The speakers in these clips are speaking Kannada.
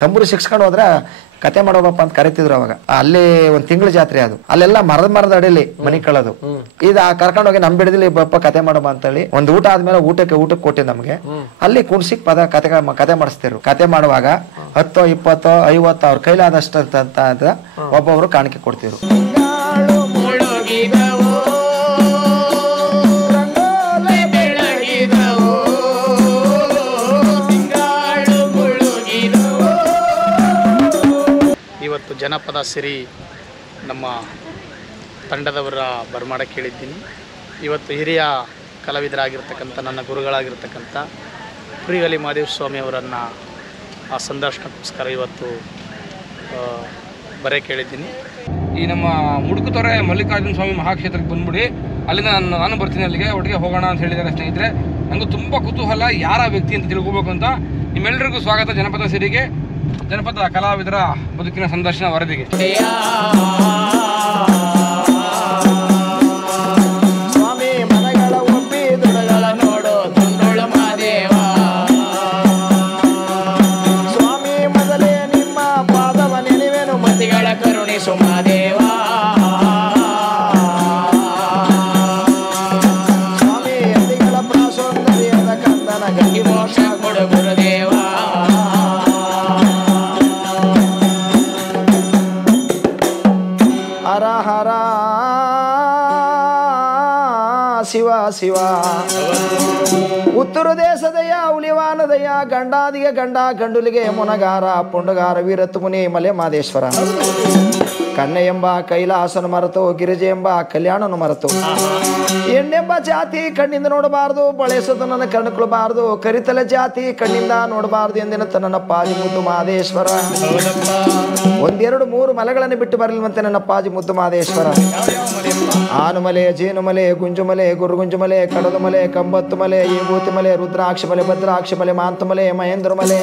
ತಂಬೂರು ಶಿಕ್ಸ್ಕೊಂಡು ಹೋದ್ರೆ ಕತೆ ಮಾಡೋಬಪ್ಪ ಅಂತ ಕರಿತಿದ್ರು ಅವಾಗ. ಅಲ್ಲಿ ಒಂದ್ ತಿಂಗಳ ಜಾತ್ರೆ ಅದು. ಅಲ್ಲೆಲ್ಲ ಮರದ ಅಡಿಲಿ ಮನಿ ಕಳೋದು. ಇದು ಕರ್ಕೊಂಡು ಹೋಗಿ ನಮ್ ಬಿಡದಿಲ್ಲಿ ಬಪ್ಪ ಕತೆ ಮಾಡಬ ಅಂತೇಳಿ ಒಂದ್ ಊಟ ಆದ್ಮೇಲೆ ಊಟಕ್ಕೆ ಕೊಟ್ಟೆ ನಮ್ಗೆ. ಅಲ್ಲಿ ಕುಣ್ಸಿಕ್ ಕತೆ ಮಾಡಿಸ್ತಿರು. ಕತೆ ಮಾಡುವಾಗ 10, 20, 50 ಅವ್ರ ಕೈಲಾದಷ್ಟು ಅಂತ ಒಬ್ಬೊಬ್ರು ಕಾಣಿಕೆ ಕೊಡ್ತಿರು. ಇವತ್ತು ಜನಪದ ಸಿರಿ ನಮ್ಮ ತಂಡದವರ ಬರಮಾಡ ಕೇಳಿದ್ದೀನಿ. ಇವತ್ತು ಹಿರಿಯ ಕಲಾವಿದರಾಗಿರ್ತಕ್ಕಂಥ ನನ್ನ ಗುರುಗಳಾಗಿರ್ತಕ್ಕಂಥ ಪ್ರಿಗಲಿ ಮಹದೇವ ಸ್ವಾಮಿ ಅವರನ್ನು ಆ ಸಂದರ್ಶನಕ್ಕೋಸ್ಕರ ಇವತ್ತು ಬರೆ ಕೇಳಿದ್ದೀನಿ. ಈ ನಮ್ಮ ಮುಡುಕುತೊರೆ ಮಲ್ಲಿಕಾರ್ಜುನ ಸ್ವಾಮಿ ಮಹಾಕ್ಷೇತ್ರಕ್ಕೆ ಬಂದ್ಬಿಡಿ, ಅಲ್ಲಿಂದ ನಾನು ಬರ್ತೀನಿ, ಅಲ್ಲಿಗೆ ಒಟ್ಟಿಗೆ ಹೋಗೋಣ ಅಂತ ಹೇಳಿದ್ದಾರೆ ಸ್ನೇಹಿತರೆ. ನನಗೂ ತುಂಬ ಕುತೂಹಲ ಯಾರ ವ್ಯಕ್ತಿ ಅಂತ ತಿಳ್ಕೊಬೇಕು ಅಂತ. ನಿಮ್ಮೆಲ್ಲರಿಗೂ ಸ್ವಾಗತ ಜನಪದ ಸಿರಿಗೆ, ಜನಪದ ಕಲಾವಿದರ ಬದುಕಿನ ಸಂದರ್ಶನ ವರದಿಗೆ. ಸ್ವಾಮಿ ಮನಗಳ ಒಪ್ಪಿ ದುಡಗಳ ನೋಡು ತುಂಡೋಳ ಮಾದೇವ. ಸ್ವಾಮಿ ಮೊದಲೇ ನಿಮ್ಮ ಪಾದವ ನೆನೆವೆನು ಮತಿಗಳ ಕರುಣಿಸು ಮಾದೇವ. ಸ್ವಾಮಿ ಎದಿಗಳ ಪ್ರಾಸೌಂದರ್ಯದ ಕಂದನ ಗಂಗಿ ಮೋಕ್ಷ ಕೊಡು ಗುರುದೇವ. ಹರ ಹರ ಶಿವ ಶಿವ. ಉತ್ತರ ದೇಶದಯ ಉಲಿವಾನದಯ ಗಂಡಾದಿಗೆ ಗಂಡ ಗಂಡುಲಿಗೆ ಮುನಗಾರ ಪುಂಡಗಾರ ವೀರತ್ ಮುನಿ ಮಲೆ ಮಾದೇಶ್ವರ. ಕನ್ನೆ ಎಂಬ ಕೈಲಾಸನು ಮರೆತು ಗಿರಿಜೆ ಎಂಬ ಕಲ್ಯಾಣನು ಮರೆತು ಹೆಣ್ಣೆಂಬ ಜಾತಿ ಕಣ್ಣಿಂದ ನೋಡಬಾರದು, ಬಳಸೋದು ನನ್ನ ಕಣ್ಕೊಳ್ಬಾರ್ದು, ಕರಿತಲೆ ಜಾತಿ ಕಣ್ಣಿಂದ ನೋಡಬಾರ್ದು ಎಂದಿನ ನನ್ನ ಪಾಜಿ ಮುದ್ದು ಮಹದೇಶ್ವರ. 1, 2, 3 ಮಲೆಗಳನ್ನು ಬಿಟ್ಟು ಬರಲಿಲ್ವಂತೆ ನನ್ನ ಪಾಜಿ ಮುದ್ದು ಮಹದೇಶ್ವರ. ಆನುಮಲೆ, ಜೇನುಮಲೆ, ಗುಂಜುಮಲೆ, ಗುರುಗುಂಜುಮಲೆ, ಕಡದು ಮಲೆ, ಕಂಬತ್ತು ಮಲೆ, ಈಭೂತಿ ಮಲೆ, ರುದ್ರಾಕ್ಷಿ ಮಲೆ, ಭದ್ರಾಕ್ಷಿ ಮಲೆ, ಮಾಂತಮಲೆ, ಮಹೇಂದ್ರ ಮಲೆ,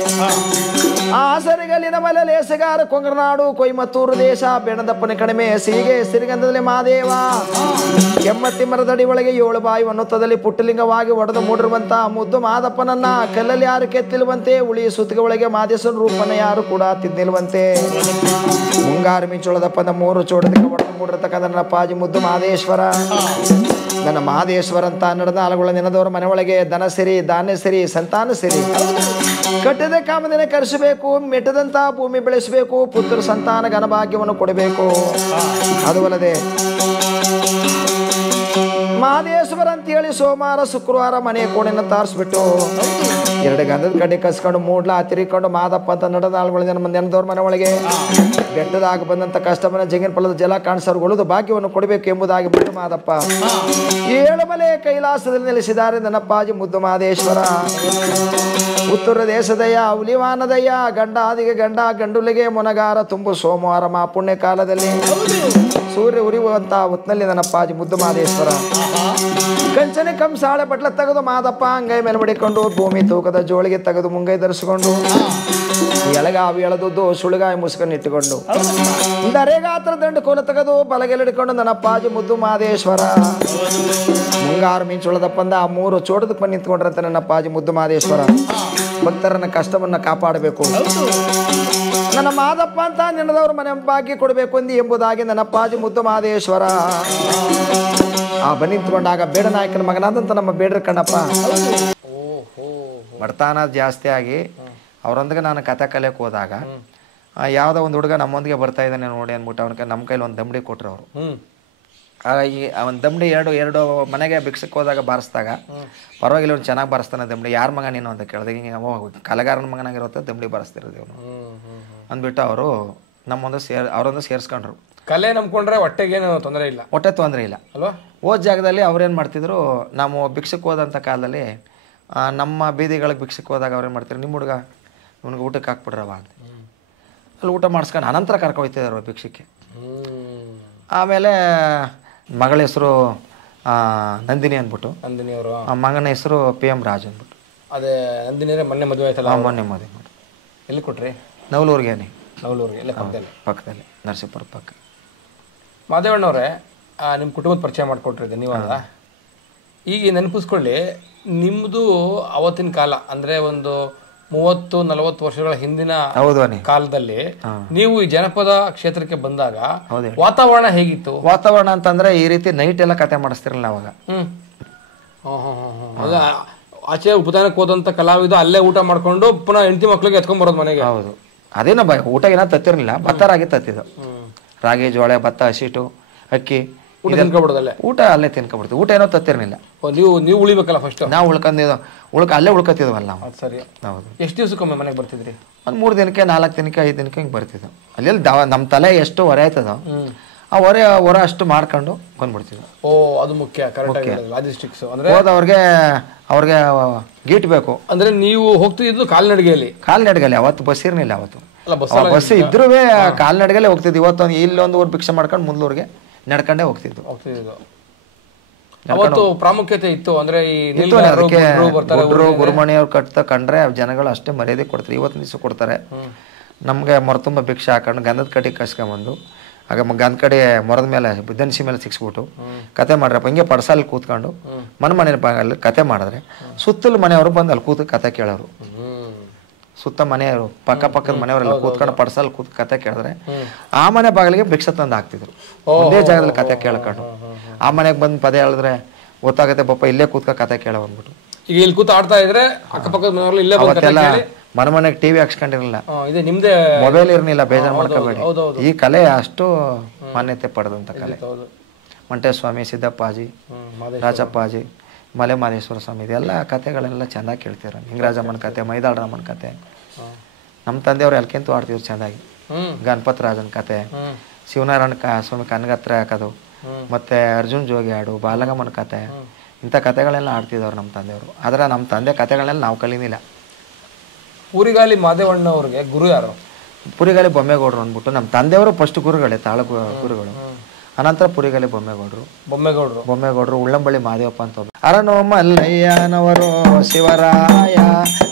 ಆಸರಿಗಲಿನ ಮಲೆ, ಲೇಸಗಾರ ಕೊಂಗರನಾಡು, ಕೊಯ್ಮತ್ತೂರು ದೇಶ, ಬೆಣದಪ್ಪನ ಕಡಿಮೆ ಸೀಗೆ ಸಿರಿಗಂಧದಲ್ಲಿ ಮಾದೇವ. ಕೆಮ್ಮತ್ತಿ ಮರದಡಿ ಒಳಗೆ 7 ಬಾಯಿ ಅನ್ನುತ್ತದಲ್ಲಿ ಪುಟ್ಟಲಿಂಗವಾಗಿ ಒಡೆದು ಮೂಡಿರುವಂತ ಮುದ್ದು ಮಾದಪ್ಪನನ್ನ ಕಲ್ಲಲ್ಲಿ ಯಾರು ಕೆತ್ತಿಲ್ವಂತೆ, ಉಳಿ ಸುತ್ತಿಗೆ ಒಳಗೆ ಮಾದೇಶ್ವರ ರೂಪನ ಯಾರು ಕೂಡ ತಿದ್ದಿಲ್ವಂತೆ. ಮುಂಗಾರು ಮಿಂಚೊಳದಪ್ಪನ 3 ಚೋಡದಕ್ಕೆ ಒಡೆದು ಮೂಡಿರತಕ್ಕಂಥ ನನ್ನ ಪಾಜಿ ಮುದ್ದು ಮಹದೇಶ್ವರ. ನನ್ನ ಮಹದೇಶ್ವರ ಅಂತ ನಡೆದ ಆಳುಗಳ ನೆನದವರ ಮನೆ ಒಳಗೆ ದನ ಸಿರಿ, ಧಾನ್ಯ ಸಿರಿ, ಸಂತಾನ ಸಿರಿ, ಕಟ್ಟದ ಕಾಮದಿನ ಕರೆಸಬೇಕು, ಮೆಟ್ಟದಂತ ಭೂಮಿ ಬೆಳೆಸಬೇಕು, ಪುತ್ರ ಸಂತಾನ ಘನಭಾಗ್ಯವನ್ನು ಕೊಡಬೇಕು. ಅದು ಅಲ್ಲದೆ ಮಹದೇಶ್ವರ ಅಂತ ಹೇಳಿ ಸೋಮವಾರ ಶುಕ್ರವಾರ ಮನೆ ಕೋಣೆನ ತಾರಿಸ್ಬಿಟ್ಟು 2 ಗಂಧದ ಕಡೆ ಕಸ್ಕೊಂಡು ಮೂಡ್ಲಾ ತಿರುಗಿಕೊಂಡು ಮಾದಪ್ಪ ಅಂತ ನಡೆದ ಆಳುಗಳ ನೆನದವ್ರ ಮನೆ ಒಳಗೆ ಬೆಟ್ಟದಾಗ ಬಂದಂತ ಕಷ್ಟವನ್ನ ಜಂಗಿನ ಫಲದ ಜಲ ಕಾಣಿಸೋರ್ಗೊಳ್ಳೋದು ಭಾಗ್ಯವನ್ನು ಕೊಡಬೇಕು ಎಂಬುದಾಗಿ ಬಿಟ್ಟು ಮಾದಪ್ಪ 7 ಮಲೆ ಕೈಲಾಸದಲ್ಲಿ ನೆಲೆಸಿದ್ದಾರೆ ನನ್ನ ಪಾಜಿ ಮುದ್ದು ಮಹದೇಶ್ವರ. ಉತ್ತರ ದೇಶದಯ ಉಲಿವಾನದಯ್ಯ ಗಂಡಾದಿಗೆ ಗಂಡ ಗಂಡುಲಿಗೆ ಮುನಗಾರ ತುಂಬು ಸೋಮವಾರ ಮಾ ಪುಣ್ಯ ಕಾಲದಲ್ಲಿ ಸೂರ್ಯ ಉರಿಯುವಂತ ಹೊತ್ನಲ್ಲಿ ನನ್ನ ಪಾಜಿ ಮುದ್ದು ಮಹದೇಶ್ವರ. ಕಂಚನೆ ಕಂಸಾಳೆ ಬಟ್ಲ ತೆಗೆದು ಮಾದಪ್ಪ ಅಂಗೈ ಮೇಲೆ ಮಡಿಕೊಂಡು ಭೂಮಿ ತೂಕದ ಜೋಳಿಗೆ ತೆಗೆದು ಮುಂಗೈ ಧರಿಸಿಕೊಂಡು ಎಳಗಾವಿ ಎಳೆದುದ್ದು ಸುಳಿಗಾಯಿ ಮುಸ್ಕೊಂಡು ಇಟ್ಟುಕೊಂಡು ದರೆಗಾತ್ರ ದಂಡು ಕೋಲ ತೆಗೆದು ಬಲಗೆಲ್ಲ ಹಿಡ್ಕೊಂಡು ನನ್ನ ಪಾಜಿ ಮುದ್ದು ಮಹದೇಶ್ವರ. ಮುಂಗಾರು ಮಿಂಚುಳದಪ್ಪಂದ 3 ಚೋಟದಕ್ಕೆ ಬಂದು ನಿಂತ್ಕೊಂಡ್ರಂತ ನನ್ನ ಪಾಜಿ ಮುದ್ದು ಮಹದೇಶ್ವರ. ಭಕ್ತರನ್ನ ಕಷ್ಟವನ್ನ ಕಾಪಾಡಬೇಕು, ನನ್ನ ಮಾದಪ್ಪ ಅಂತ ನೆನೆದವ್ರ ಮನೆ ಭಾಗ್ಯ ಕೊಡಬೇಕು ಎಂಬುದಾಗಿ ನನ್ನ ಪಾಜಿ ಮುದ್ದು ಮಹದೇಶ್ವರ. ಆ ಬನ್ನಿ ನಿಂತ್ಕೊಂಡಾಗ ಬೇಡ ನಾಯಕನ ಮಗನಾದಂತ ನಮ್ಮ ಬೇಡ್ರ ಕಣ್ಣಪ್ಪ ಬಡತಾನ ಜಾಸ್ತಿ ಆಗಿ ಅವ್ರೊಂದಿಗೆ ನಾನು ಕಥೆ ಕಲಿಯಕ್ಕೆ ಹೋದಾಗ ಯಾವುದೋ ಒಂದು ಹುಡುಗ ನಮ್ಮೊಂದಿಗೆ ಬರ್ತಾ ಇದ್ದಾನೆ ನೋಡಿ ಅಂದ್ಬಿಟ್ಟು ಅವನಿಗೆ ನಮ್ಮ ಕೈಲಿ ಒಂದು ದಂಬಡಿ ಕೊಟ್ರು ಅವರು. ಈ ಒಂದು ದಂಬಡಿ ಎರಡು ಮನೆಗೆ ಭಿಕ್ಷಕ್ಕೆ ಹೋದಾಗ ಬಾರಿಸಿದಾಗ ಪರವಾಗಿಲ್ಲ ಅವ್ನು ಚೆನ್ನಾಗಿ ಬಾರಿಸ್ತಾನೆ ದಂಬಡಿ, ಯಾರ ಮಗ ನೀನು ಅಂತ ಕೇಳಿದೆ. ಹಿಂಗೆ ಕಲೆಗಾರನ ಮಗನಾಗಿರುತ್ತೆ ದಂಬಡಿ ಬಾರಿಸ್ತಿರೋದು ಇವನು ಅಂದ್ಬಿಟ್ಟು ಅವರು ನಮ್ಮೊಂದು ಅವರೊಂದು ಸೇರಿಸ್ಕೊಂಡ್ರು. ಕಲೆ ನಂಬ್ಕೊಂಡ್ರೆ ಹೊಟ್ಟೆಗೇನು ತೊಂದರೆ ಇಲ್ಲ, ಹೊಟ್ಟೆ ತೊಂದರೆ ಇಲ್ಲ ಅಲ್ವಾ. ಹೋದ ಜಾಗದಲ್ಲಿ ಅವ್ರೇನು ಮಾಡ್ತಿದ್ರು, ನಾವು ಭಿಕ್ಷಕ್ಕೆ ಹೋದಂಥ ಕಾಲದಲ್ಲಿ ನಮ್ಮ ಬೀದಿಗಳಿಗೆ ಭಿಕ್ಷಕ್ಕೆ ಹೋದಾಗ ಅವ್ರೇನು ಮಾಡ್ತಿದ್ರು, ನಿಮ್ಮ ಹುಡುಗ ಇವನಿಗೆ ಊಟಕ್ಕೆ ಹಾಕ್ಬಿಡ್ರವ ಅಂತ ಅಲ್ಲಿ ಊಟ ಮಾಡಿಸ್ಕೊಂಡು ಅನಂತರ ಕರ್ಕೊಯ್ತಿದ್ರು ಭಿಕ್ಷಕ್ಕೆ. ಆಮೇಲೆ ಮಗಳ ಹೆಸರು ನಂದಿನಿ ಅಂದ್ಬಿಟ್ಟು, ನಂದಿನಿ ಅವರು ಮಗನ ಹೆಸರು PM ರಾಜ್ ಅಂದ್ಬಿಟ್ಟು. ಅದೇ ನಂದಿನಿ ಮೊನ್ನೆ ಮದುವೆ ಆಯ್ತಲ್ಲ, ಮೊನ್ನೆ ಮದುವೆ ಮಾಡಿ. ಎಲ್ಲಿ ಕೊಟ್ರಿ? ನವಲೂರಿಗೇನೆ, ನವಲೂರಿಗೆ ಎಲ್ಲ ಪಕ್ಕದಲ್ಲಿ ನರಸೀಪುರ ಪಕ್ಕ. ಮಾದೇವಣ್ಣವ್ರೆ, ನಿಮ್ಮ ಕುಟುಂಬದ ಪರಿಚಯ ಮಾಡಿಕೊಟ್ರಿದ್ದೆ ನೀವಲ್ಲ. ಈಗ ನೆನಪಿಸ್ಕೊಳ್ಳಿ, ನಿಮ್ಮದು ಅವತ್ತಿನ ಕಾಲ ಅಂದರೆ ಒಂದು 30-40 ವರ್ಷಗಳ ಹಿಂದಿನ ಹೌದವನಿ ಕಾಲದಲ್ಲಿ ನೀವು ಈ ಜನಪದ ಕ್ಷೇತ್ರಕ್ಕೆ ಬಂದಾಗ ಹೌದೇ ವಾತಾವರಣ ಹೇಗಿತ್ತು? ವಾತಾವರಣ ಅಂತಂದ್ರೆ ಈ ರೀತಿ ನೈಟ್ ಎಲ್ಲ ಕತೆ ಮಾಡಿಸ್ತಿರಲಿಲ್ಲ ಅವಾಗ. ಆಚೆ ಉಪದಾನಕ್ಕೆ ಹೋದಂತ ಕಲಾವಿದ ಅಲ್ಲೇ ಊಟ ಮಾಡ್ಕೊಂಡು ಪುನಃ ಹೆಂಡತಿ ಮಕ್ಳಿಗೆ ಎತ್ಕೊಂಡ್ ಬರೋದು ಮನೆಗೆ. ಹೌದು, ಅದೇನ ಊಟ ಏನೋ ತತ್ತಿರ್ಲಿಲ್ಲ, ಭತ್ತ ರಾಗಿ ತತ್ತಿದ್ದು. ರಾಗಿ, ಜೋಳ, ಭತ್ತ, ಹಸಿಟ್ಟು, ಅಕ್ಕಿ ಊಟ ತಿನ್ಕೊಬಿಡೋದಲ್ಲೇ, ಊಟ ಅಲ್ಲೇ ತಿನ್ಕೊಬಿಡ್ತೀವಿ. ಊಟ ಏನೋ ತತ್ತಿರ್ಲಿಲ್ಲ. ನೀವು ಉಳಿಬೇಕಲ್ಲ ಫಸ್ಟ್. ನಾವು ಅಲ್ಲೇ ಉಳ್ಕೊತಿದ್ವಲ್ಲ ನಾವು. ಸರಿ. ಹೌದು. ಎಷ್ಟು ದಿವಸಕ್ಕೊಮ್ಮೆ ಮನೆಗೆ ಬರ್ತಿದ್ರಿ? ಒಂದು 3 ದಿನಕ್ಕೆ, 4 ದಿನಕ್ಕೆ, 5 ದಿನಕ್ಕೆ ಹಿಂಗೆ ಬರ್ತಿದ್ವು. ಅಲ್ಲಿ ನಮ್ಮ ತಲೆ ಎಷ್ಟು ಹೊರೆ ಆಯ್ತದೋ ಆ ಹೊರ ಅಷ್ಟು ಮಾಡ್ಕೊಂಡು ಬಂದ್ಬಿಡ್ತಿದ್ವು. ಓ, ಅದು ಮುಖ್ಯ. ಕರೆಕ್ಟ್. ಲಾಜಿಸ್ಟಿಕ್ಸ್ ಅಂದ್ರೆ ಅವ್ರಿಗೆ ಗೀಟ್ ಬೇಕು. ಅಂದ್ರೆ ನೀವು ಹೋಗ್ತಿದ್ದು ಕಾಲ್ನಡಿಗೆಯಲ್ಲಿ? ಕಾಲ್ನಡಿಗೆಯಲ್ಲಿ. ಅವತ್ತು ಬಸ್ ಇರ್ಲಿಲ್ಲ. ಅವತ್ತು ಬಸ್ ಇದ್ರೂ ಕಾಲ್ನಡಿಗೆಲ್ಲೇ ಹೋಗ್ತಿದ್ವಿ. ಇವತ್ತೊಂದು ಇಲ್ಲೊಂದು ಊರು ಭಿಕ್ಷೆ ಮಾಡ್ಕೊಂಡು ಮುಂದೂರಿಗೆ ನಡ್ಕೊಂಡೇ ಹೋಗ್ತಿದ್ವು. ಅವತ್ತು ಪ್ರಾಮುಖ್ಯತೆ ಇತ್ತು. ಅಂದ್ರೆ ಅದಕ್ಕೆ ಗುರುಮಣಿಯವ್ರು ಕಂಡ್ರೆ ಜನಗಳು ಅಷ್ಟೇ ಮರ್ಯಾದೆ ಕೊಡ್ತಾರೆ. ಇವತ್ತು ದಿವಸ ಕೊಡ್ತಾರೆ. ನಮ್ಗೆ ಮೊರತುಂಬ ಭಿಕ್ಷೆ ಹಾಕೊಂಡು ಗಂಧದ ಕಡ್ಡಿ ಕಸ್ಕೊಂಬಂದು ಆಗ ಗಂಧ ಕಡೆ ಮೊರದ ಮೇಲೆ ದನ್ಸಿ ಮೇಲೆ ಸಿಕ್ಸ್ಬಿಟ್ಟು ಕತೆ ಮಾಡ್ರಪ್ಪ ಹಿಂಗೆ ಪಡ್ಸಲ್ಲಿ ಕೂತ್ಕೊಂಡು ಮನೆ ಭಾಗಲ್ಲಿ ಕತೆ ಮಾಡಿದ್ರೆ ಸುತ್ತಲ ಮನೆಯವರು ಬಂದು ಅಲ್ಲಿ ಕೂತು ಕತೆ ಕೇಳೋರು. ಸುತ್ತ ಮನೆಯವರು ಪಕ್ಕದ ಮನೆಯವರೆಲ್ಲ ಕೂತ್ಕೊಂಡು ಪಡ್ಸಲ್ಲಿ ಕೂತ್ ಕತೆ ಕೇಳಿದ್ರೆ ಆ ಮನೆ ಬಾಗಿಲಿಗೆ ಭಿಕ್ಷೆ ತಂದು ಹಾಕ್ತಿದ್ರು. ಒಂದೇ ಜಾಗದಲ್ಲಿ ಕತೆ ಕೇಳ್ಕೊಂಡು ಆ ಮನೆಗೆ ಬಂದು ಪದೇ ಹೇಳಿದ್ರೆ ಗೊತ್ತಾಗತ್ತೆ ಪಾಪ ಇಲ್ಲೇ ಕೂತ್ಕ ಕತೆ ಕೇಳ ಬಂದ್ಬಿಟ್ಟು. ಈಗ ಇಲ್ಲಿ ಕೂತ್ ಆಡ್ತಾ ಇದ್ರೆ ಅಕ್ಕಪಕ್ಕದ ಮನೆಯವರು ಇಲ್ಲೇ ಮನೆಗೆ ಟಿವಿ ಹಾಕ್ಸ್ಕೊಂಡಿರಲಿಲ್ಲ, ನಿಮ್ದೇ ಮೊಬೈಲ್ ಇರ್ಲಿಲ್ಲ. ಬೇಜಾರು ಮಾಡ್ಕೋಬೇಡಿ. ಈ ಕಲೆ ಅಷ್ಟು ಮಾನ್ಯತೆ ಪಡೆದಂತ ಕಲೆ. ಮಂಟೇಸ್ವಾಮಿ, ಸಿದ್ದಪ್ಪಾಜಿ, ರಾಜಪ್ಪಾಜಿ, ಮಲೆ ಮಾದೇಶ್ವರ ಸ್ವಾಮಿ ಇದೆಲ್ಲ ಕತೆಗಳೆಲ್ಲ ಚೆಂದಾಗಿ ಕೇಳ್ತಿದ್ರು. ಹಿಂಗರಾಜಮ್ಮನ ಕತೆ, ಮೈದಾಳರಾಮನ ಕತೆ. ನಮ್ಮ ತಂದೆಯವ್ರು ಎಲ್ಕಿಂತೂ ಆಡ್ತಿದ್ರು ಚೆಂದಾಗಿ. ಗಣಪತ್ ರಾಜನ ಕತೆ, ಶಿವನಾರಾಯಣ ಸ್ವಾಮಿ ಕನಗತ್ರ ಹಾಕೋದು, ಮತ್ತೆ ಅರ್ಜುನ್ ಜೋಗಿ ಹಾಡು, ಬಾಲಗಮ್ಮನ ಕತೆ, ಇಂಥ ಕತೆಗಳೆಲ್ಲ ಆಡ್ತಿದ್ದವ್ರು ನಮ್ಮ ತಂದೆಯವರು. ಆದ್ರೆ ನಮ್ಮ ತಂದೆ ಕತೆಗಳನ್ನೆಲ್ಲ ನಾವು ಕಲೀನಿಲ್ಲ. ಪೂರಿಗಾಲಿ ಮಾದೇವಣ್ಣ ಅವ್ರಿಗೆ ಗುರು ಯಾರು? ಪುರಿಗಾಲಿ ಬೊಮ್ಮೇಗೌಡರು ಅಂದ್ಬಿಟ್ಟು ನಮ್ಮ ತಂದೆಯವರು ಫಸ್ಟ್ ಗುರುಗಳೇ, ತಾಳ ಗುರುಗಳು. ಅನಂತರ ಪುರಿಗಾಲಿ ಬೊಮ್ಮೇಗೌಡರು ಉಳ್ಳಂಬಳ್ಳಿ ಮಾದೇವಪ್ಪ ಅಂತ. ಅರನೋ ಮಲ್ಲಯ್ಯನವರು ಶಿವರಾಯ,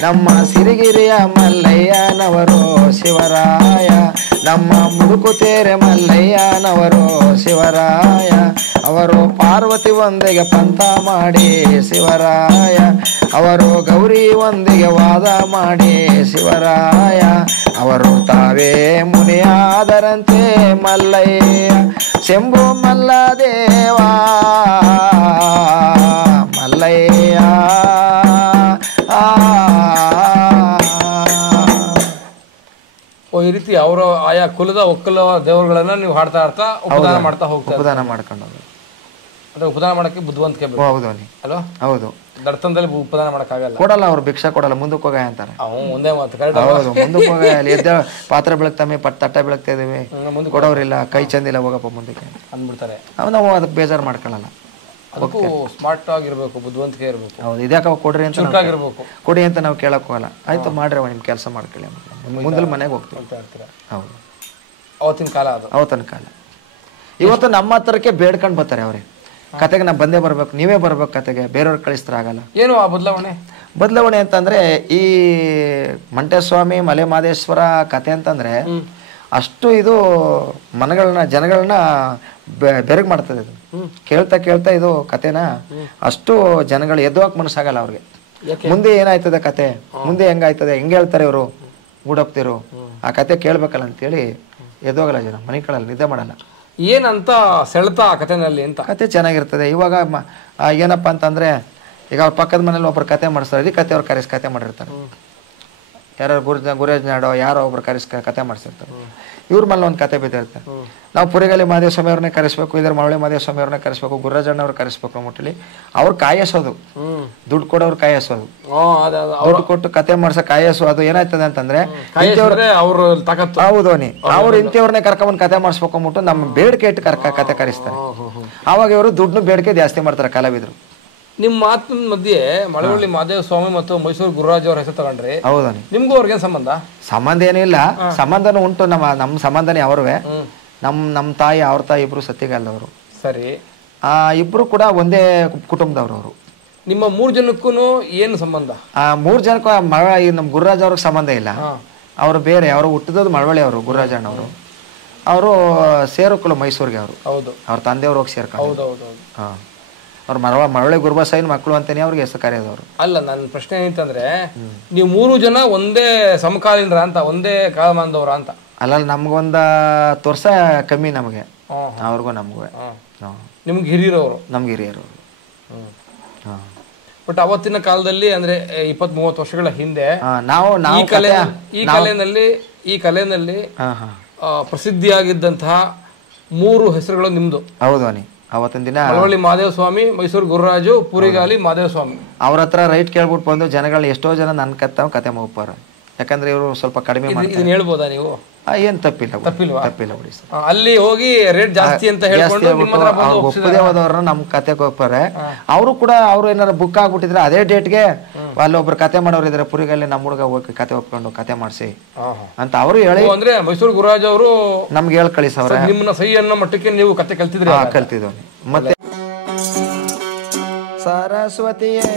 ನಮ್ಮ ಸಿರಿಗಿರಿಯ ಮಲ್ಲಯ್ಯನವರು ಶಿವರಾಯ, ನಮ್ಮ ಮುಡುಕುತೇರೆ ಮಲ್ಲಯ್ಯನವರು ಶಿವರಾಯ, ಅವರು ಪಾರ್ವತಿ ಒಂದಿಗೆ ಪಂಥ ಮಾಡಿ ಶಿವರಾಯ, ಅವರು ಗೌರಿ ಒಂದಿಗೆ ವಾದ ಮಾಡಿ ಶಿವರಾಯ, ಅವರು ತಾವೇ ಮುನಿಯಾದರಂತೆ ಮಲ್ಲಯ್ಯ ಶಂಭು ಮಲ್ಲದೇವ ಮಲ್ಲಯ್ಯ. ಈ ರೀತಿ ಅವರು ಆಯಾ ಕುಲದ ಒಕ್ಕಲ ದೇವರುಗಳನ್ನ ನೀವು ಹಾಡ್ತಾ ಉಪದಾನ ಮಾಡ್ತಾ ಹೋಗ್ತಾರೆ. ಉಪದಾನ ಮಾಡ್ಕೊಂಡು ಅಂದ್ರೆ ಉಪದಾನ ಮಾಡಕ್ಕೆ ಬುದ್ಧಿವಂತಿಕೆ ಬೇಕು. ಹೌದು ಹೌದು. ದರ್ತನದಲ್ಲಿ ಉಪದಾನ ಮಾಡಕ್ಕಾಗಲ್ಲ, ಕೊಡಲ್ಲ ಅವ್ರು, ಭಿಕ್ಷಾ ಕೊಡಲ್ಲ. ಮುಂದಕ್ಕೆ ಹೋಗ ಅಂತಾರೆ. ಒಂದೇ ಮಾತು. ಹೌದು, ಮುಂದಕ್ಕೆ ಹೋಗ. ಅಲ್ಲಿ ಎದ್ದ ಪಾತ್ರೆ ಬೆಳಗ್ತಾವೆ, ತಟ್ಟೆ ಬೆಳಗ್ತಾ ಇದೀವಿ, ಕೊಡೋರಿಲ್ಲ, ಕೈ ಚಂದಿಲ್ಲ, ಹೋಗಪ್ಪ ಮುಂದಕ್ಕೆ ಅಂದ್ಬಿಡ್ತಾರೆ. ನಾವು ಅದಕ್ಕೆ ಬೇಜಾರು ಮಾಡ್ಕೊಳ್ಳಲ್ಲ. ಅದಕ್ಕೂ ಸ್ಮಾರ್ಟ್ ಆಗಿರ್ಬೇಕು, ಬುದ್ಧಿವಂತಿಕೆ ಇರ್ಬೇಕು. ಹೌದು, ಇದ್ಯಾಕ ಕೊಡ್ರಿ ಅಂತ ಚುರುಕಾಗಿರ್ಬೇಕು. ಕೊಡಿ ಅಂತ ನಾವು ಕೇಳಕ್ ಹೋಗಲ್ಲ. ಆಯ್ತು ಮಾಡ್ರಿ, ನಿಮ್ ಕೆಲಸ ಮಾಡ್ಕೊಳ್ಳಿ, ಮುಂದೆ ಮನೆಗೆ ಹೋಗ್ತೀವಿ. ಹೌದು, ಅವತ್ತಿನ ಕಾಲ ಅದು. ಅವತ್ತಿನ ಕಾಲ. ಇವತ್ತು ನಮ್ಮ ಹತ್ರಕ್ಕೆ ಬೇಡ್ಕೊಂಡು ಬರ್ತಾರೆ ಅವ್ರೆ, ಕತೆಗೆ ನಾ ಬಂದೇ ಬರ್ಬೇಕು, ನೀವೇ ಬರ್ಬೇಕು ಕತೆಗೆ, ಬೇರೆಯವ್ರಿಗೆ ಕಳಿಸ್ತಾರೆ ಆಗಲ್ಲ. ಏನು ಆ ಬದಲಾವಣೆ ಅಂತಂದ್ರೆ ಈ ಮಂಟೇಸ್ವಾಮಿ, ಮಲೆ ಮಾದೇಶ್ವರ ಕತೆ ಅಂತಂದ್ರೆ ಅಷ್ಟು ಇದು ಜನಗಳನ್ನ ಬೆರಗ್ ಮಾಡ್ತದೆ. ಇದು ಕೇಳ್ತಾ ಇದು ಕತೆನ ಅಷ್ಟು ಜನಗಳು ಎದ್ದುವಾಕ್ ಮನಸ್ಸಾಗಲ್ಲ ಅವ್ರಿಗೆ. ಮುಂದೆ ಏನಾಯ್ತದೆ ಕತೆ, ಮುಂದೆ ಹೆಂಗಾಯ್ತದೆ, ಹೆಂಗೆ ಹೇಳ್ತಾರೆ ಇವರು ಗೂಡಪ್ತಿರು, ಆ ಕತೆ ಕೇಳ್ಬೇಕಲ್ಲ ಅಂತೇಳಿ ಎದ್ದೋಗಲ್ಲ ಜನ, ಮನೆಗಳಲ್ಲಿ ನಿದ್ದೆ ಮಾಡಲ್ಲ. ಏನಂತ ಸೆಳೆತ ಆ ಕತೆನಲ್ಲಿ ಅಂತ? ಕತೆ ಚೆನ್ನಾಗಿರ್ತದೆ. ಇವಾಗ ಏನಪ್ಪ ಅಂತಂದ್ರೆ ಈಗ ಅವ್ರ ಪಕ್ಕದ ಮನೇಲಿ ಒಬ್ರು ಕತೆ ಮಾಡಿಸ್ತಾರೆ, ಈ ಕತೆ ಅವ್ರು ಕತೆ ಮಾಡಿರ್ತಾರೆ. ಯಾರು ಗುರೇಜ್ ನಾಡೋ ಯಾರೋ ಒಬ್ರು ಕತೆ ಮಾಡಿಸಿರ್ತಾರೆ. ಇವ್ರ ಮೇಲೆ ಒಂದು ಕತೆ ಬಿದ್ದಿರ್ತಾರೆ. ನಾವು ಪುರಿಗಾಲಿ ಮಹದೇವ ಸ್ವಾಮಿ ಅವ್ರನ್ನೇ ಕರೆಸ್ಬೇಕು, ಇದ್ರ ಮಳವಳ್ಳಿ ಮಹದೇವ ಸ್ವಾಮಿ ಅವ್ರನ್ನೇ ಕರೆಸ್ಬೇಕು, ಗುರುರಾಜಣ್ಣ ಅವ್ರು ಕರೆಸ್ಬೇಕು ಅಂದ್ಬಿಟ್ಟು ಅವ್ರು ಕಾಯಿಸೋದು, ದುಡ್ಡು ಕೊಡೋರು ಕಾಯಿಸೋದು, ದುಡ್ಡು ಕೊಟ್ಟು ಕತೆ ಮಾಡ್ಸೋ ಕಾಯಿಸೋ. ಅದು ಏನಾಯ್ತದೆ ಅಂತಂದ್ರೆ ಹೌದೋನಿ ಅವ್ರು ಇಂಥವ್ರನ್ನೇ ಕರ್ಕೊಂಬಂದು ಕತೆ ಮಾಡಿಸ್ಬೇಕು ಅಂದ್ಬಿಟ್ಟು ನಮ್ಮ ಬೇಡಿಕೆ ಇಟ್ಟು ಕತೆ ಕರೆಸ್ತಾರೆ. ಆವಾಗ ಇವರು ದುಡ್ಡು ಬೇಡಿಕೆ ಜಾಸ್ತಿ ಮಾಡ್ತಾರೆ ಕಲಾವಿದ್ರು. ನಿಮ್ ಮಾತಿನ ಮಧ್ಯೆ ಮಳವಳ್ಳಿ ಮಹದೇವ ಸ್ವಾಮಿ ಮತ್ತು ಮೈಸೂರು ಗುರುರಾಜ್ ಅವ್ರ ಹೆಸರು ತಗೊಂಡ್ರಿ, ಹೌದಾ? ನಿಮ್ಗೂ ಅವ್ರಿಗೇನ್ ಸಂಬಂಧ ಏನಿಲ್ಲ, ಸಂಬಂಧನೂ ಉಂಟು. ನಮ್ಮ ಸಂಬಂಧನೇ ಅವ್ರವೇ. ನಮ್ಮ ತಾಯಿ ಅವ್ರ ತಾಯಿ ಇಬ್ರು ಸತ್ತಿಗಲ್ಲವರು. ಸರಿ. ಇಬ್ರು ಕೂಡ ಒಂದೇ ಕುಟುಂಬದವ್ರು ಅವರು. ನಿಮ್ಮ 3 ಜನಕ್ಕೂ ಏನು ಸಂಬಂಧ? 3 ಜನಕ್ಕೂ ನಮ್ಮ ಗುರುರಾಜ್ ಅವ್ರಿಗೆ ಸಂಬಂಧ ಇಲ್ಲ. ಅವರು ಬೇರೆ, ಅವರು ಹುಟ್ಟಿದದ್ದು ಮಳವಳ್ಳಿ ಅವರು, ಗುರುರಾಜಣ್ಣವರು. ಅವರು ಸೇರೋಕ್ಕಲ್ಲ ಮೈಸೂರಿಗೆ ಅವರು. ಹೌದು, ಅವ್ರ ತಂದೆಯವ್ರು ಹೋಗಿ ಸೇರ್ಕೊಂಡು. ಹೌದೌದು. ಅವ್ರ ಮರಳಿ ಗುರುಬಸಯ್ಯನ ಮಕ್ಕಳು ಅಂತಾನೆ ಅವ್ರಿಗೆ ಹೆಸರು ಕರೆಯೋದವ್ರು. ಅಲ್ಲ, ನನ್ನ ಪ್ರಶ್ನೆ ಏನಂತಂದ್ರೆ ನೀವು 3 ಜನ ಒಂದೇ ಸಮಕಾಲೀನರ ಅಂತ, ಒಂದೇ ಕಾಲಮಾನದವ್ರ ಅಂತ? ಅಲ್ಲ, ನಮ್ಗೊಂದ ವರ್ಷ ಕಮ್ಮಿ ನಮಗೆ, ಅವ್ರಿಗೂ ನಮಗೂ. ನಿಮ್ಗೆ ಹಿರಿಯರವರು? ನಮ್ಗೆ ಹಿರಿಯರು. ಬಟ್ ಅವತ್ತಿನ ಕಾಲದಲ್ಲಿ ಅಂದ್ರೆ 20-30 ವರ್ಷಗಳ ಹಿಂದೆ ನಾವು ಈ ಕಲೆನಲ್ಲಿ ಪ್ರಸಿದ್ಧಿಯಾಗಿದ್ದಂತಹ 3 ಹೆಸರುಗಳು ನಿಮ್ದು. ಹೌದು ಅನಿ. ಅವತ್ತಿನ ದಿನ ಮಳವಳ್ಳಿ ಮಹಾದೇವ ಸ್ವಾಮಿ, ಮೈಸೂರು ಗುರುರಾಜು, ಪೂರಿಗಾಲಿ ಮಹಾದೇವ ಸ್ವಾಮಿ. ಅವ್ರ ಹತ್ರ ರೈಟ್ ಕೇಳ್ಬಿಟ್ಟು ಬಂದು ಜನಗಳು ಎಷ್ಟೋ ಜನ ನನ್ನ ಕತೆ ಮುಗ್ಪಾರ. ಯಾಕಂದ್ರೆ ಇವರು ಸ್ವಲ್ಪ ಕಡಿಮೆ ಮಾಡ್ತಾರೆ. ಹೇಳ್ಬೋದಾ ನೀವು? ಏನ್ ತಪ್ಪಿಲ್ಲ ಬಿಡಿ ಸರ್. ಅಲ್ಲಿ ಹೋಗಿ ರೇಟ್ ಜಾಸ್ತಿ ಅಂತ ಒಪ್ಪದೇ ಹೋದವ್ರನ್ನ ನಮ್ ಕತೆ ಹೋಗ್ತಾರೆ. ಅವರು ಕೂಡ ಅವ್ರು ಏನಾರ ಬುಕ್ ಆಗ್ಬಿಟ್ಟಿದ್ರೆ ಅದೇ ಡೇಟ್ಗೆ ಅಲ್ಲೊಬ್ರು ಕತೆ ಮಾಡೋರು ಇದ್ರೆ ಪುರಿಗಲ್ಲಿ ನಮ್ಮ ಹುಡುಗ ಹೋಗಿ ಕತೆ ಒಪ್ಕೊಂಡು ಕತೆ ಮಾಡಿಸಿ ಅಂತ ಅವರು ಹೇಳಿ. ಅಂದ್ರೆ ಮೈಸೂರು ಗುರುರಾಜ್ ಅವರು ನಮ್ಗೆ ಹೇಳಿ ಕಳಿಸವ್ರೆ. ನಿಮ್ಮನ್ನ ಸಹಿ ಅನ್ನೋ ಮಟ್ಟಕ್ಕೆ ನೀವು ಕತೆ ಕಲ್ತಿದ್ರಿ? ಕಲ್ತಿದ್ವಿ. ಮತ್ತೆ ಸರಸ್ವತಿಯೇ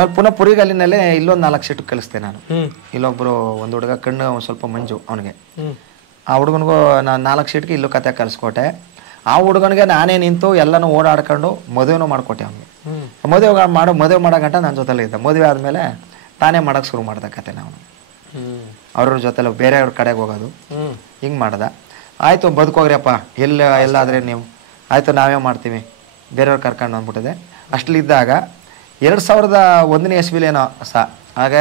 ಅವ್ರು ಪುನಃ ಪುರಿಗಲ್ಲಿನಲ್ಲೇ ಇಲ್ಲೊಂದು 4 ಸೀಟ್ ಕಲಿಸ್ದೆ ನಾನು. ಇಲ್ಲೊಬ್ರು ಒಂದು ಹುಡುಗ ಕಣ್ಣು ಒಂದು ಸ್ವಲ್ಪ ಮಂಜು ಅವನಿಗೆ, ಆ ಹುಡುಗನಿಗೂ ನಾನು 4 ಸೀಟ್ಗೆ ಇಲ್ಲೂ ಕತೆ ಕಲಿಸ್ಕೊಟ್ಟೆ. ಆ ಹುಡುಗನಿಗೆ ನಾನೇ ನಿಂತು ಎಲ್ಲನೂ ಓಡಾಡ್ಕೊಂಡು ಮದುವೆನೂ ಮಾಡಿಕೊಟ್ಟೆ ಅವನಿಗೆ. ಮದುವೆ ಮಾಡೋ ಗಂಟ ನನ್ನ ಜೊತೆಲೇ ಇದ್ದ. ಮದುವೆ ಆದಮೇಲೆ ತಾನೇ ಮಾಡೋಕ್ಕೆ ಶುರು ಮಾಡ್ದೆ ಕತೆ. ನಾವು ಅವ್ರ ಜೊತೆಲ್ಲ ಬೇರೆಯವ್ರ ಕಡೆಗೆ ಹೋಗೋದು ಹಿಂಗೆ ಮಾಡ್ದೆ. ಆಯಿತು ಬದುಕೋಗ್ರಿಯಪ್ಪ, ಎಲ್ಲಾದರೆ ನೀವು ಆಯಿತು ನಾವೇ ಮಾಡ್ತೀವಿ, ಬೇರೆಯವ್ರು ಕರ್ಕೊಂಡು ಅಂದ್ಬಿಟ್ಟಿದೆ. ಅಷ್ಟಲಿದ್ದಾಗ 2001ನೇ ಇಸ್ವಿಲೇನೋ ಆಗ